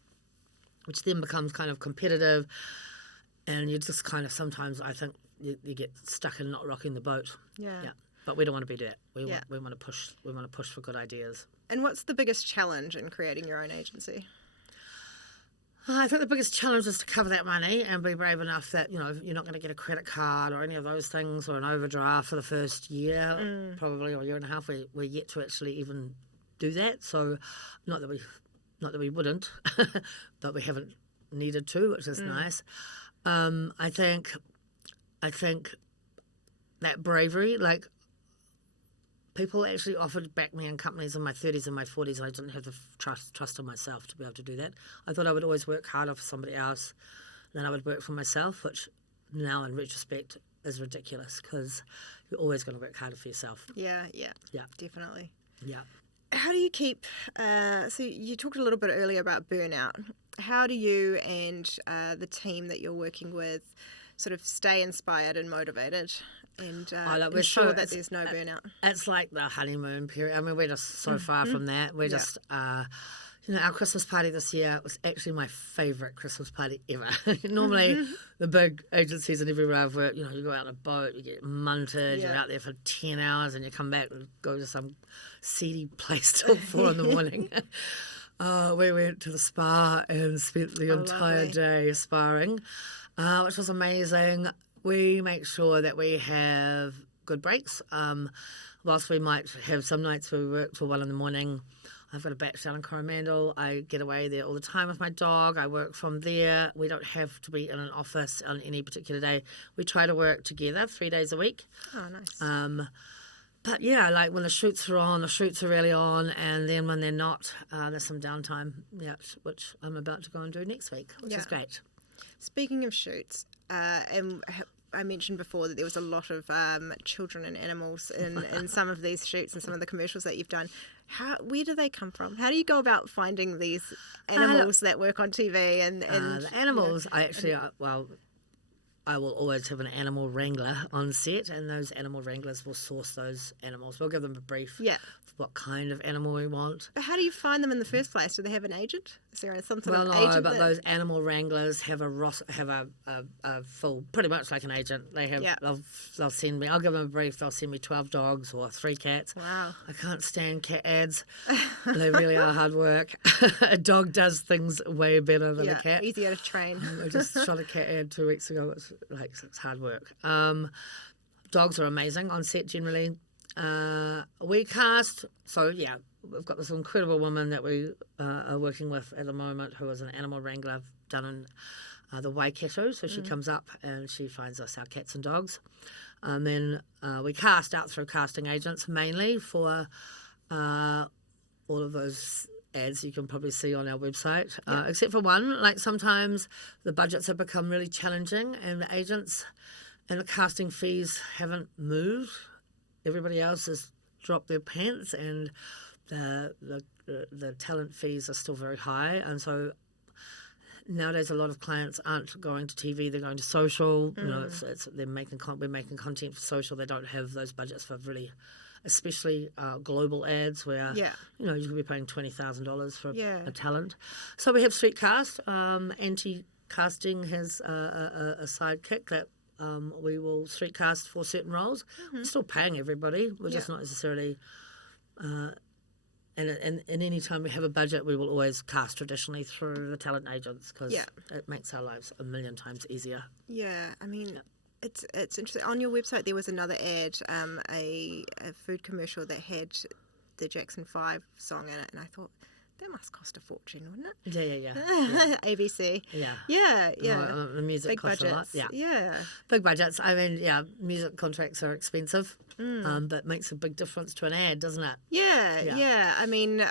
which then becomes kind of competitive, and you just kind of sometimes, I think, you get stuck in not rocking the boat. Yeah. But we don't want to be that. We want to push. We want to push for good ideas. And what's the biggest challenge in creating your own agency? I think the biggest challenge is to cover that money and be brave enough that, you know, you're not going to get a credit card or any of those things or an overdraft for the first year, probably, or year and a half. We're yet to actually even do that. So not that we wouldn't, but we haven't needed to, which is nice. I think that bravery, like, people actually offered to back me in companies in my 30s and my 40s, and I didn't have the trust in myself to be able to do that. I thought I would always work harder for somebody else than I would work for myself, which now in retrospect is ridiculous, because you're always going to work harder for yourself. Yeah, definitely. Yeah. How do you keep, so you talked a little bit earlier about burnout. How do you and the team that you're working with sort of stay inspired and motivated and ensure that there's no burnout? It's like the honeymoon period. I mean, we're just so far from that. We're just, you know, our Christmas party this year was actually my favourite Christmas party ever. Normally, the big agencies and everywhere I've worked, you know, you go out on a boat, you get munted, you're out there for 10 hours, and you come back and go to some seedy place till 4 in the morning. We went to the spa and spent the entire day sparring, which was amazing. We make sure that we have good breaks. Whilst we might have some nights where we work till 1 in the morning, I've got a batch down in Coromandel. I get away there all the time with my dog. I work from there. We don't have to be in an office on any particular day. We try to work together 3 days a week. Oh, nice. But yeah, like when the shoots are on, the shoots are really on, and then when they're not, there's some downtime, which I'm about to go and do next week, which is great. Speaking of shoots, and I mentioned before that there was a lot of children and animals in some of these shoots and some of the commercials that you've done. Where do they come from? How do you go about finding these animals that work on TV? And the animals, I will always have an animal wrangler on set, and those animal wranglers will source those animals. We'll give them a brief of what kind of animal we want. But how do you find them in the first place? Do they have an agent? Is there some sort of agent? No, but those animal wranglers have a full, pretty much like an agent. They have they'll send me. I'll give them a brief. They'll send me 12 dogs or 3 cats. Wow! I can't stand cat ads. They really are hard work. A dog does things way better than a cat. Easier to train. I just shot a cat ad 2 weeks ago. It's hard work. Dogs are amazing on set generally. We cast, we've got this incredible woman that we are working with at the moment who is an animal wrangler done in the Waikato, so she comes up and she finds us our cats and dogs. And then we cast out through casting agents mainly for all of those ads you can probably see on our website, except for one. Like sometimes the budgets have become really challenging and the agents and the casting fees haven't moved. Everybody else has dropped their pants, and the talent fees are still very high. And so nowadays, a lot of clients aren't going to TV; they're going to social. You know, we're making content for social. They don't have those budgets for really, especially global ads where you know you could be paying $20,000 for a talent. So we have street cast. Anti-casting has a sidekick that. We will street cast for certain roles. We're still paying everybody. We're just not necessarily. And any time we have a budget, we will always cast traditionally through the talent agents because it makes our lives a million times easier. Yeah, I mean, it's interesting. On your website, there was another ad, a food commercial that had the Jackson 5 song in it, and I thought, that must cost a fortune, wouldn't it? Yeah. ABC. Yeah. The music big costs budgets. a lot. Yeah. Big budgets. I mean, music contracts are expensive, but makes a big difference to an ad, doesn't it? Yeah. I mean,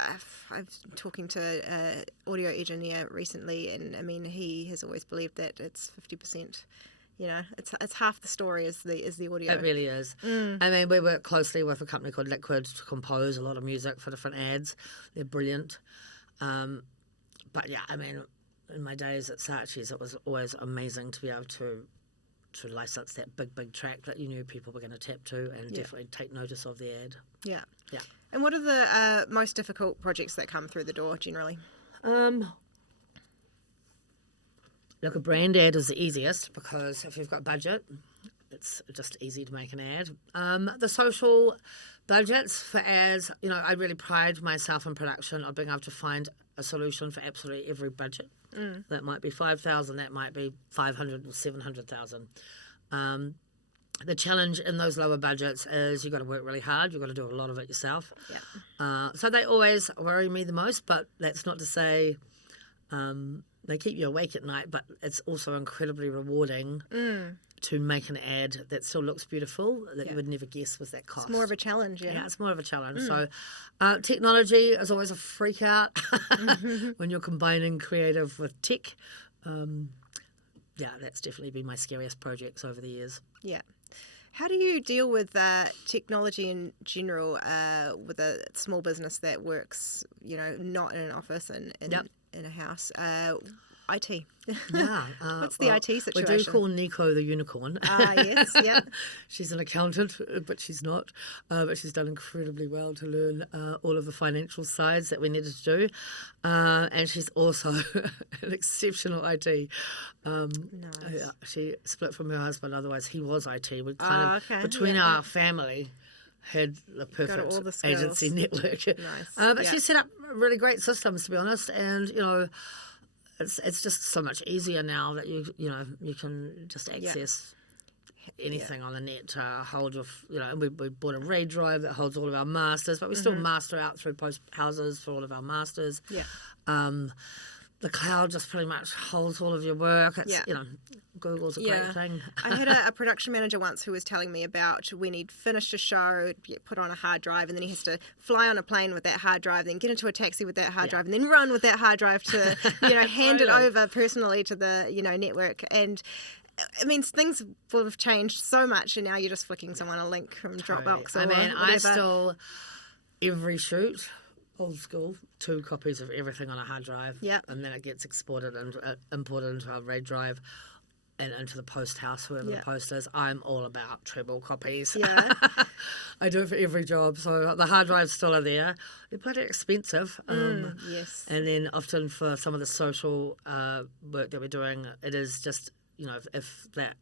I've talking to an audio engineer recently, and I mean, he has always believed that it's 50%. You know, it's half the story is the audio. It really is. I mean, we work closely with a company called Liquid to compose a lot of music for different ads. They're brilliant. But yeah, I mean, in my days at Saatchi's, it was always amazing to be able to license that big track that you knew people were going to tap to and definitely take notice of the ad. Yeah. And what are the most difficult projects that come through the door generally? Look, a brand ad is the easiest because if you've got budget, it's just easy to make an ad. The social budgets for ads, you know, I really pride myself in production of being able to find a solution for absolutely every budget. That might be 5,000. That might be 500 or 700,000. The challenge in those lower budgets is you've got to work really hard. You've got to do a lot of it yourself. Yeah. So they always worry me the most, but that's not to say they keep you awake at night, but it's also incredibly rewarding to make an ad that still looks beautiful that you would never guess was that cost. It's more of a challenge, Yeah, it's more of a challenge. So technology is always a freak out when you're combining creative with tech. Yeah, that's definitely been my scariest projects over the years. Yeah. How do you deal with technology in general with a small business that works, not in an office and in a house? IT. Yeah. What's the IT situation? We do call Nico the unicorn. Yes, yeah. She's an accountant, but she's not. But she's done incredibly well to learn all of the financial sides that we needed to do. And she's also an exceptional IT. Nice. Yeah, she split from her husband, otherwise he was IT. We kind of, okay. between our family, had the all the perfect skills. agency network. Nice. But she set up really great systems, to be honest, and it's just so much easier now that you can just access anything on the net to hold your and we bought a RAID drive that holds all of our masters, but we still master out through post houses for all of our masters. The cloud just pretty much holds all of your work. It's, Google's a great thing. I had a production manager once who was telling me about when he'd finished a show, it'd get put on a hard drive, and then he has to fly on a plane with that hard drive, then get into a taxi with that hard drive, and then run with that hard drive to, hand it over personally to the, network. And I mean, things will have changed so much, and now you're just flicking someone a link from Dropbox or whatever. I still, every shoot, old school, 2 copies of everything on a hard drive. And then it gets exported and imported into our RAID drive and into the post house, whoever the post is. I'm all about treble copies. I do it for every job. So the hard drives still are there. They're bloody expensive. Yes. And then often for some of the social work that we're doing, it is just, if that,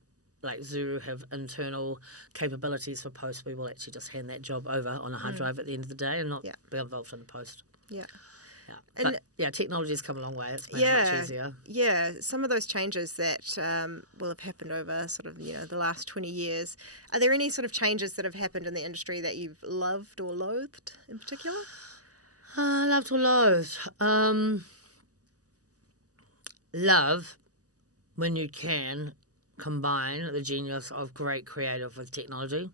like Zuru have internal capabilities for post, we will actually just hand that job over on a hard drive at the end of the day and not be involved in the post. But technology's come a long way. It's made it much easier. Yeah, some of those changes that will have happened over sort of, the last 20 years. Are there any sort of changes that have happened in the industry that you've loved or loathed in particular? Loved or loathed? Love, when you can combine the genius of great creative with technology.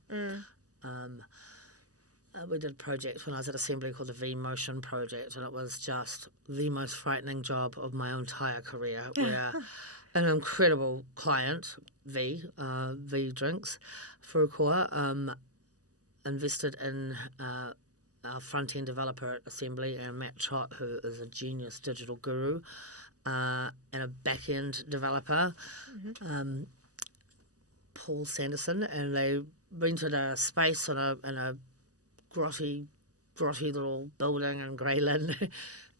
We did a project when I was at Assembly called the V-Motion Project, and it was just the most frightening job of my entire career, where an incredible client, V Drinks, Furukawa, invested in our front-end developer at Assembly, and Matt Trott, who is a genius digital guru, and a back-end developer, Paul Sanderson, and they rented a space in a grotty little building in Grey Lynn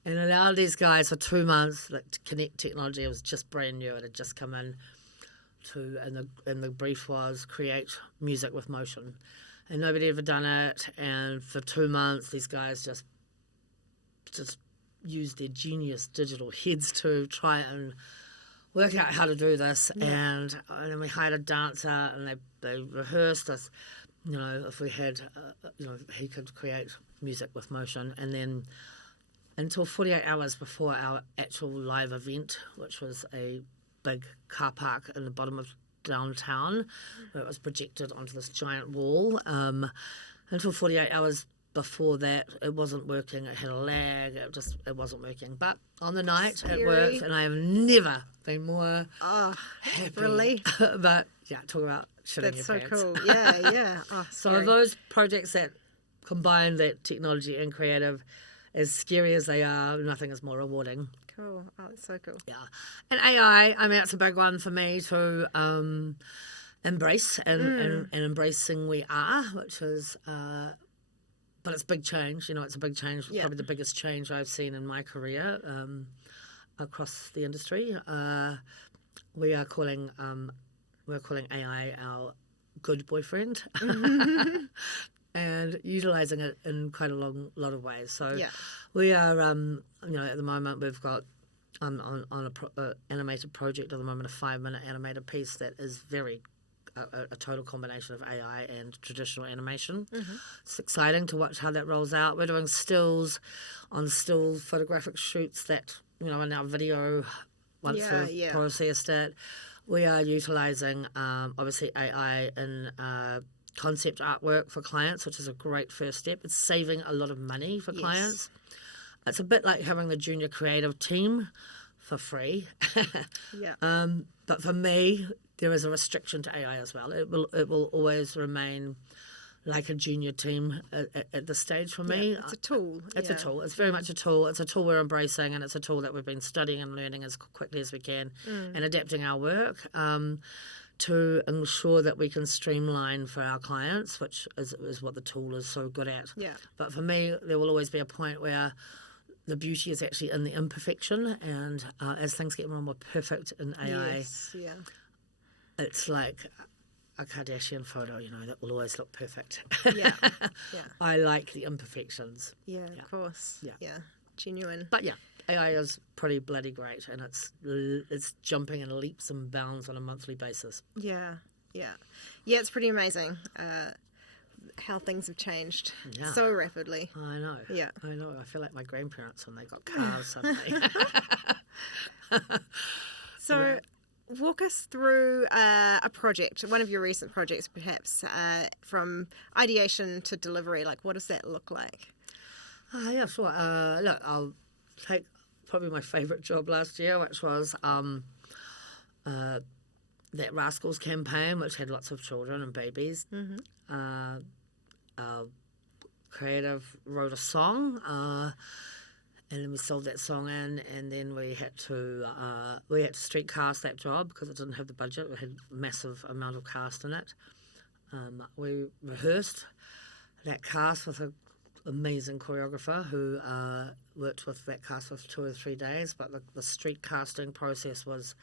and allowed these guys for 2 months to connect technology. It was just brand new. It had just come in and the brief was create music with motion. And nobody had ever done it, and for 2 months these guys just used their genius digital heads to try and work out how to do this. And then we hired a dancer, and they rehearsed us, if we had, he could create music with motion. And then until 48 hours before our actual live event, which was a big car park in the bottom of downtown, where it was projected onto this giant wall, until 48 hours before that, it wasn't working. It had a lag. It wasn't working. But on the night, it worked, and I have never been more happy. Really? But yeah, talk about shitting That's your so pants. cool. Yeah. Oh, So those projects that combine that technology and creative, as scary as they are, nothing is more rewarding. Cool. Oh, that's so cool. Yeah. And AI, it's a big one for me to embrace and embracing we are, which is... but it's big change, it's a big change, probably the biggest change I've seen in my career across the industry. We're calling AI our good boyfriend and utilising it in quite a lot of ways. So we are, at the moment we've got I'm on a animated project at the moment, a 5-minute animated piece that is very a total combination of AI and traditional animation. It's exciting to watch how that rolls out. We're doing stills on still photographic shoots that, are now video once we've processed it. We are utilising, obviously, AI in concept artwork for clients, which is a great first step. It's saving a lot of money for clients. It's a bit like having the junior creative team for free. But for me, there is a restriction to AI as well. It will always remain like a junior team at this stage for me. It's a tool. It's a tool. It's very much a tool. It's a tool we're embracing, and it's a tool that we've been studying and learning as quickly as we can and adapting our work to ensure that we can streamline for our clients, which is what the tool is so good at. But for me, there will always be a point where the beauty is actually in the imperfection, and as things get more and more perfect in AI, it's like a Kardashian photo, that will always look perfect. I like the imperfections. Of course. Yeah, genuine. But AI is pretty bloody great, and it's jumping in leaps and bounds on a monthly basis. It's pretty amazing how things have changed so rapidly. I know. I know. I feel like my grandparents when they got cars suddenly. So, walk us through a project, one of your recent projects, perhaps, from ideation to delivery. Like, what does that look like? Yeah, sure. Look, I'll take probably my favourite job last year, which was that Rascals campaign, which had lots of children and babies. Our creative wrote a song, and then we sold that song in, and then we had to street cast that job because it didn't have the budget. We had a massive amount of cast in it. We rehearsed that cast with an amazing choreographer who worked with that cast for 2 or 3 days, but the street casting process was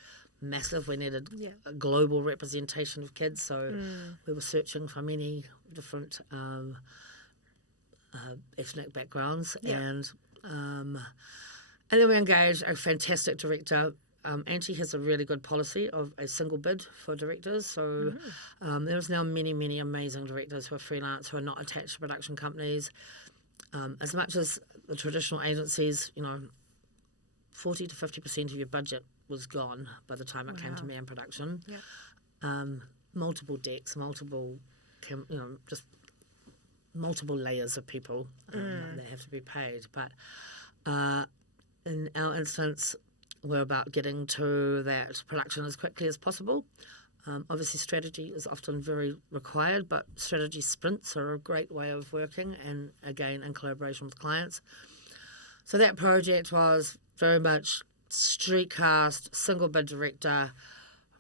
massive. We needed a global representation of kids, so we were searching for many different ethnic backgrounds, and then we engaged a fantastic director. Angie has a really good policy of a single bid for directors, so there's now many amazing directors who are freelance, who are not attached to production companies. As much as the traditional agencies, 40 to 50% of your budget was gone by the time it came to me in production. Multiple decks, just multiple layers of people that have to be paid. But in our instance, we're about getting to that production as quickly as possible. Obviously, strategy is often very required, but strategy sprints are a great way of working, and again, in collaboration with clients. So that project was very much street cast, single bid director,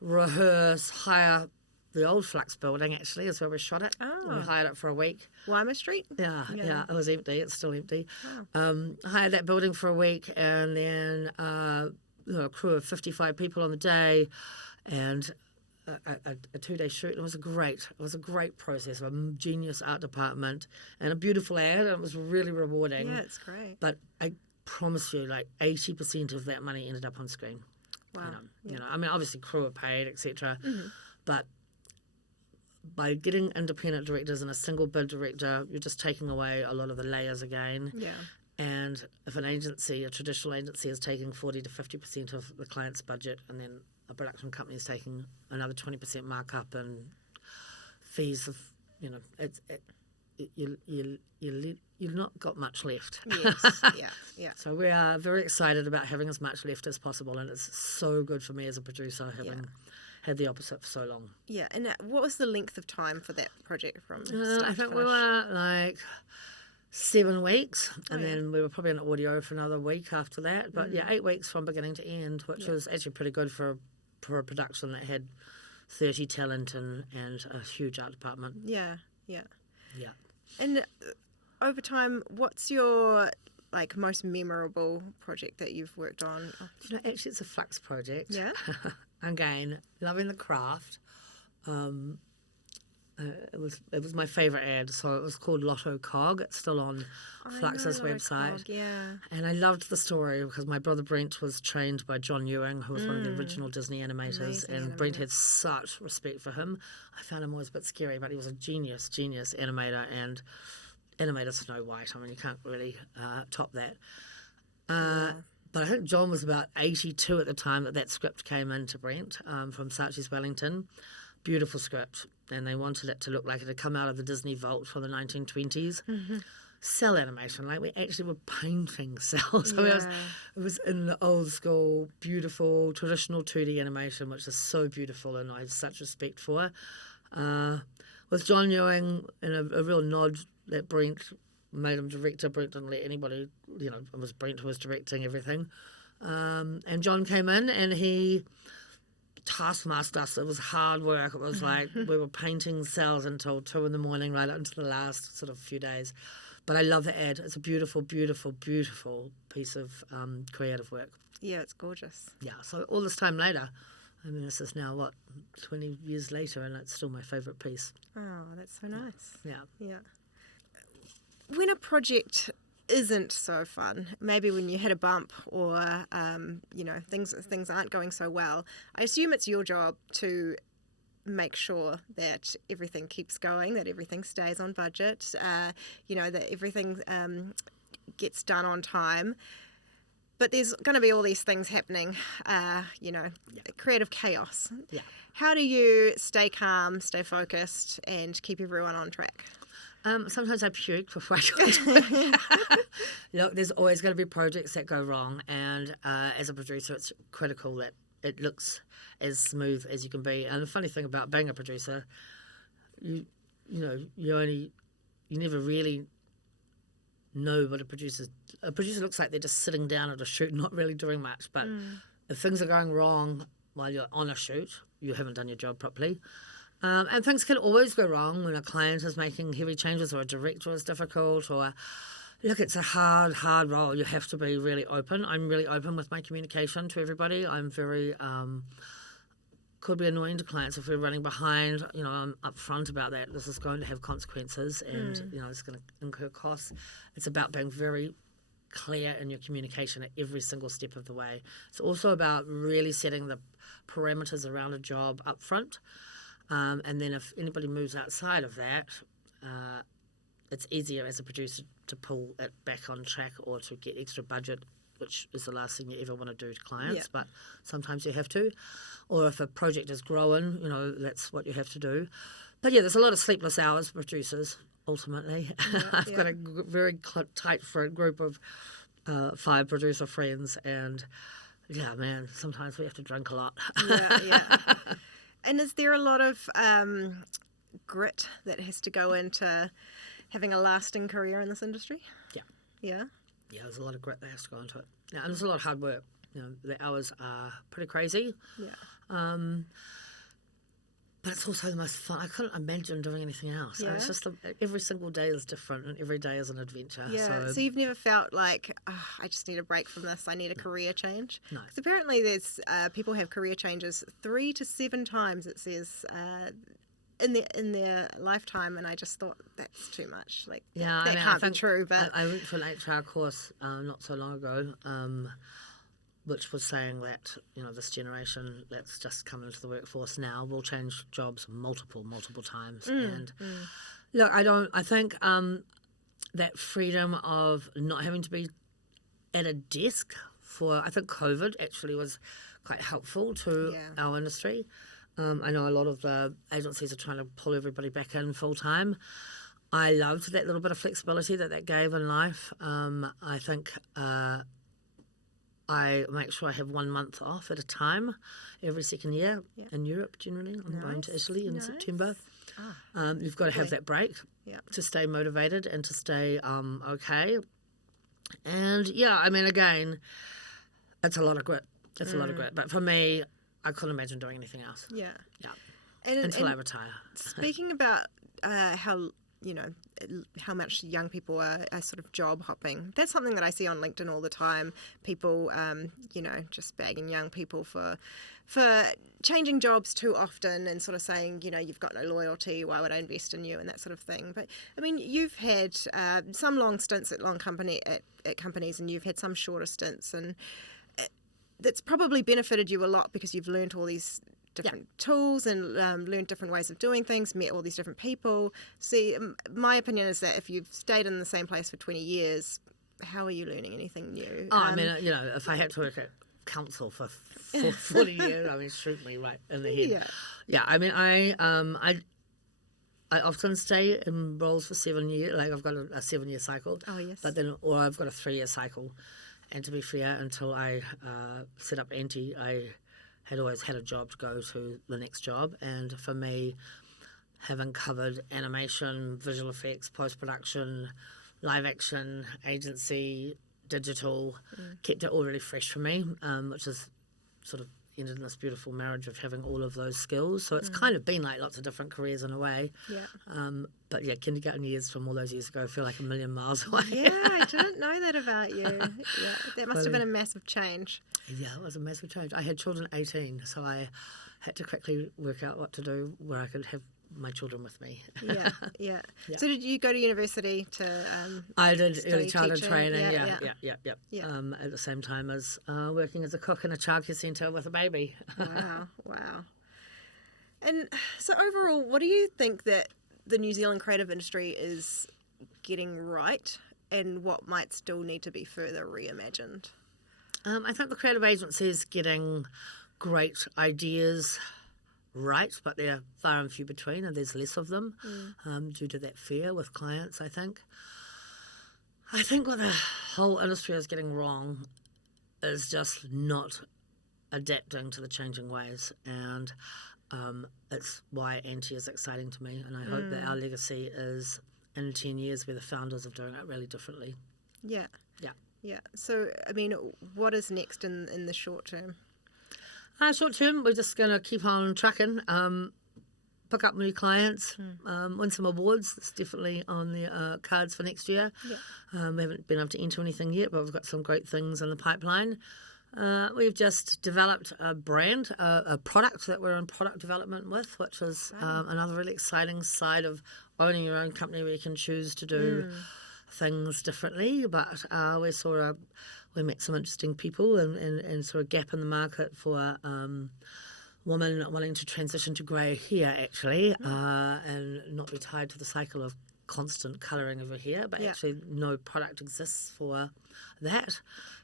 rehearse, hire the old Flux building, actually, is where we shot it. We hired it for a week. Weimar Street? Yeah, it was empty. It's still empty. Hired that building for a week, and then a crew of 55 people on the day, and a 2-day shoot. It was a great process. A genius art department and a beautiful ad, and it was really rewarding. Yeah, it's great. But I promise you, like 80% of that money ended up on screen. Wow. I mean, obviously crew are paid, etc. But by getting independent directors and a single bid director, you're just taking away a lot of the layers again. And if a traditional agency is taking 40 to 50% of the client's budget, and then a production company is taking another 20% markup and fees of, you've not got much left. So we are very excited about having as much left as possible, and it's so good for me as a producer having had the opposite for so long. And what was the length of time for that project from start I think to we finish? were like 7 weeks, and then we were probably in audio for another week after that. But 8 weeks from beginning to end, which was actually pretty good for a production that had 30 talent and a huge art department. Yeah. And over time, what's your most memorable project that you've worked on? actually, it's a Flux project. Yeah. Again, loving the craft. It was my favourite ad. So it was called Lotto Cog. It's still on Flux's website. Cog, yeah. And I loved the story because my brother Brent was trained by John Ewing, who was one of the original Disney animators, Amazing and animator. Brent had such respect for him. I found him always a bit scary, but he was a genius animator and animated Snow White. I mean, you can't really top that. But I think John was about 82 at the time that script came in to Brent from Saatchi's Wellington. Beautiful script. And they wanted it to look like it had come out of the Disney vault from the 1920s. Cell animation, like we actually were painting cells. So it was in the old school, beautiful, traditional 2D animation, which is so beautiful and I have such respect for. With John Ewing, and a real nod that Brent made him director. Brent didn't let anybody, it was Brent who was directing everything. And John came in and he taskmastered us. It was hard work. It was like we were painting cells until 2 a.m, right up into the last sort of few days. But I love the ad. It's a beautiful, beautiful, beautiful piece of creative work. Yeah, it's gorgeous. Yeah, so all this time later, I mean, this is now, 20 years later, and it's still my favourite piece. Oh, that's so nice. Yeah. Yeah. When a project isn't so fun, maybe when you hit a bump or things aren't going so well, I assume it's your job to make sure that everything keeps going, that everything stays on budget, that everything gets done on time. But there's going to be all these things happening, creative chaos. Yeah. How do you stay calm, stay focused, and keep everyone on track? Sometimes I puke before I go to it. Look, there's always going to be projects that go wrong, and as a producer, it's critical that it looks as smooth as you can be. And the funny thing about being a producer, you never really know what a producer looks like. They're just sitting down at a shoot, not really doing much. But if things are going wrong while you're on a shoot, you haven't done your job properly. And things can always go wrong when a client is making heavy changes or a director is difficult or, look, it's a hard role. You have to be really open. I'm really open with my communication to everybody. I'm very, could be annoying to clients if we're running behind. I'm upfront about that. This is going to have consequences and, it's going to incur costs. It's about being very clear in your communication at every single step of the way. It's also about really setting the parameters around a job up front. And then if anybody moves outside of that, it's easier as a producer to pull it back on track or to get extra budget, which is the last thing you ever want to do to clients, but sometimes you have to. Or if a project is growing, that's what you have to do. But yeah, there's a lot of sleepless hours for producers, ultimately. I've got a very tight group of 5 producer friends, and yeah, man, sometimes we have to drink a lot. Yeah. And is there a lot of grit that has to go into having a lasting career in this industry? Yeah. Yeah? Yeah, there's a lot of grit that has to go into it. Yeah, and there's a lot of hard work. The hours are pretty crazy. Yeah. But it's also the most fun. I couldn't imagine doing anything else. Yeah. It's just every single day is different and every day is an adventure. Yeah, so you've never felt like, I just need a break from this, I need a career change? No. Because apparently there's people have career changes 3 to 7 times, it says, in their lifetime, and I just thought that's too much. Like, yeah, that can't be true. But I went for an HR course not so long ago, which was saying that this generation that's just come into the workforce now will change jobs multiple times. Look, I think that freedom of not having to be at a desk I think COVID actually was quite helpful to our industry. I know a lot of the agencies are trying to pull everybody back in full time. I loved that little bit of flexibility that gave in life. I think I make sure I have 1 month off at a time every second year in Europe generally. I'm going to Italy in September. You've got to have that break to stay motivated and to stay okay. And yeah, I mean, again, it's a lot of grit. It's a lot of grit. But for me, I couldn't imagine doing anything else. Yeah. Yeah. Until I retire. Speaking about how how much young people are sort of job hopping. That's something that I see on LinkedIn all the time. People, just bagging young people for changing jobs too often and sort of saying, you've got no loyalty, why would I invest in you, and that sort of thing. But I mean, you've had some long stints at companies, and you've had some shorter stints, and that's probably benefited you a lot because you've learned all these different tools and learned different ways of doing things, met all these different people. See, my opinion is that if you've stayed in the same place for 20 years, how are you learning anything new? If I had to work at council for 40 years, I mean, shoot me right in the head. Yeah, I mean, I often stay in roles for 7 years. Like I've got a 7-year cycle. Oh, yes. Or I've got a 3-year cycle. And to be fair, until I set up Anti, I had always had a job to go to the next job. And for me, having covered animation, visual effects, post-production, live action, agency, digital, kept it all really fresh for me, which has sort of ended in this beautiful marriage of having all of those skills. So it's kind of been like lots of different careers in a way. Yeah. But yeah, kindergarten years from all those years ago feel like a million miles away. Yeah, I didn't know that about you. Yeah, that must have been a massive change. Yeah, it was a massive change. I had children at 18, so I had to quickly work out what to do where I could have my children with me. Yeah. So did you go to university to I did study early childhood teaching? training, Yeah. at the same time as working as a cook in a childcare centre with a baby. Wow. And so overall, what do you think that the New Zealand creative industry is getting right, and what might still need to be further reimagined? I think the creative agency is getting great ideas right, but they're far and few between, and there's less of them due to that fear with clients, I think. I think what the whole industry is getting wrong is just not adapting to the changing ways, and it's why Anti is exciting to me, and I hope that our legacy is in 10 years we're the founders of doing it really differently. Yeah. So, I mean, what is next in the short term? Short term, we're just going to keep on trucking, pick up new clients, win some awards. It's definitely on the cards for next year. Yeah. We haven't been able to enter anything yet, but we've got some great things in the pipeline. We've just developed a brand, a product that we're in product development with, which is another really exciting side of owning your own company where you can choose to do things differently. But we met some interesting people and sort of gap in the market for women wanting to transition to grey hair, actually, and not be tied to the cycle of constant colouring of your hair, but actually no product exists for that.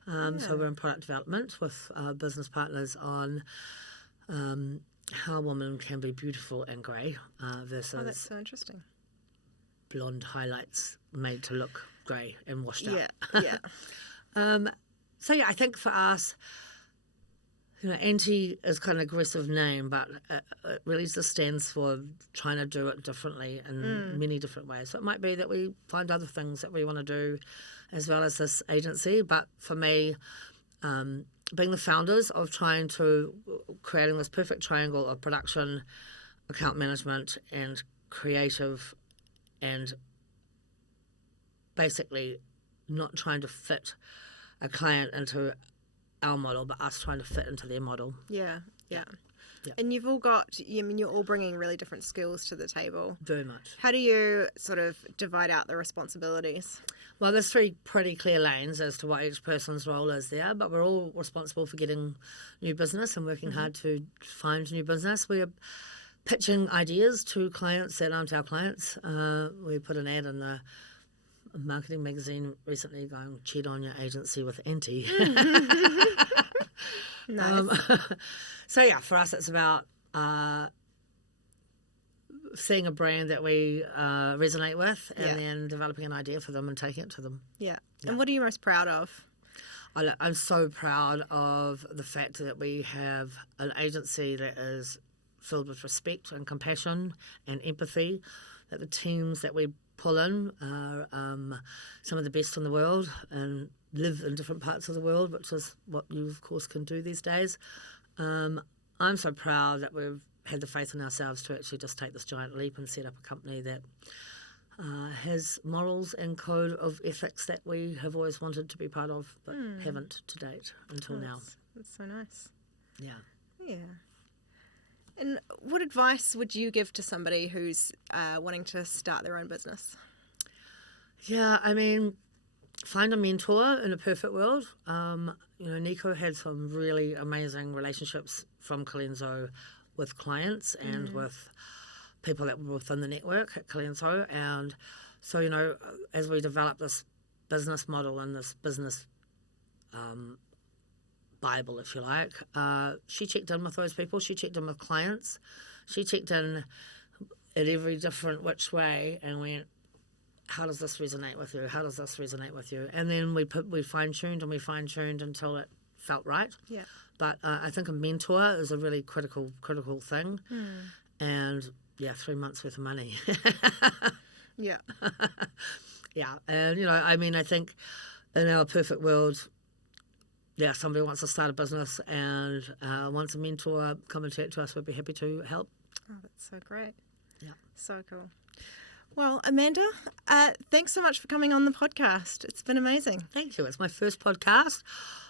So we're in product development with business partners on how women can be beautiful and grey versus that's so interesting. blonde highlights made to look grey and washed up. So yeah, I think for us, Anti is kind of an aggressive name, but it really just stands for trying to do it differently in many different ways. So it might be that we find other things that we want to do as well as this agency. But for me, being the founders of creating this perfect triangle of production, account management, and creative, and basically not trying to fit a client into our model, but us trying to fit into their model. Yeah. And you've all got, you're all bringing really different skills to the table. Very much. How do you sort of divide out the responsibilities? Well, there's 3 pretty clear lanes as to what each person's role is there, but we're all responsible for getting new business and working hard to find new business. We're pitching ideas to clients that aren't our clients. We put an ad in the marketing magazine recently going, cheat on your agency with Anti. Nice. So yeah, for us it's about seeing a brand that we resonate with and then developing an idea for them and taking it to them. Yeah. And what are you most proud of? I'm so proud of the fact that we have an agency that is filled with respect and compassion and empathy, that the teams that we pull in are some of the best in the world and live in different parts of the world, which is what you, of course, can do these days. I'm so proud that we've had the faith in ourselves to actually just take this giant leap and set up a company that has morals and code of ethics that we have always wanted to be part of, but haven't to date until now. That's so nice. Yeah. Yeah. And what advice would you give to somebody who's wanting to start their own business? Yeah, I mean, find a mentor in a perfect world. Nico had some really amazing relationships from Colenso with clients and with people that were within the network at Colenso. And so, as we developed this business model and this business Bible, if you like, she checked in with those people. She checked in with clients. She checked in at every different which way and went, how does this resonate with you? How does this resonate with you? And then we fine-tuned until it felt right. Yeah. But I think a mentor is a really critical thing. And, 3 months worth of money. Yeah. Yeah. And, I think in our perfect world, somebody wants to start a business and wants a mentor, come and chat to us. We'd be happy to help. Oh, that's so great. Yeah. So cool. Well, Amanda, thanks so much for coming on the podcast. It's been amazing. Thank you. It's my first podcast.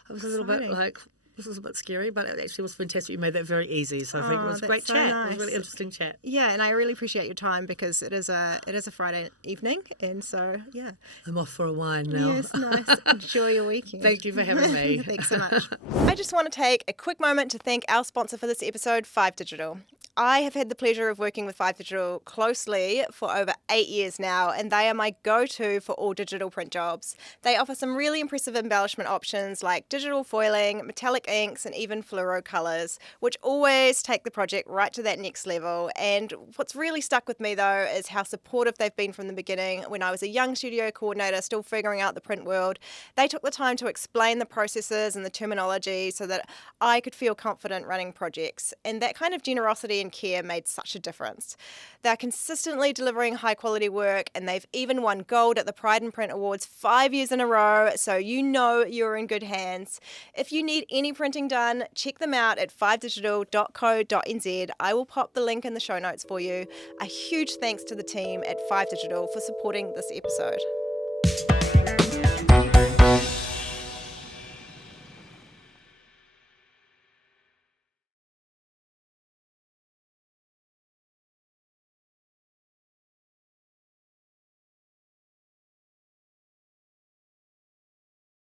I was a little bit Exciting. this is a bit scary, but it actually was fantastic. You made that very easy, so I think it was a great that's so chat. nice. It was a really interesting chat. Yeah, and I really appreciate your time because it is a Friday evening, and so yeah. I'm off for a wine now. Yes, nice. Enjoy your weekend. Thank you for having me. Thanks so much. I just want to take a quick moment to thank our sponsor for this episode, 5 Digital. I have had the pleasure of working with 5 Digital closely for over 8 years now, and they are my go-to for all digital print jobs. They offer some really impressive embellishment options like digital foiling, metallic inks, and even fluoro colours, which always take the project right to that next level. And what's really stuck with me, though, is how supportive they've been from the beginning. When I was a young studio coordinator, still figuring out the print world, they took the time to explain the processes and the terminology so that I could feel confident running projects. And that kind of generosity and care made such a difference. They're consistently delivering high quality work, and they've even won gold at the Pride and Print Awards 5 years in a row, so you're in good hands. If you need any printing done, check them out at 5digital.co.nz. I will pop the link in the show notes for you. A huge thanks to the team at 5 Digital for supporting this episode.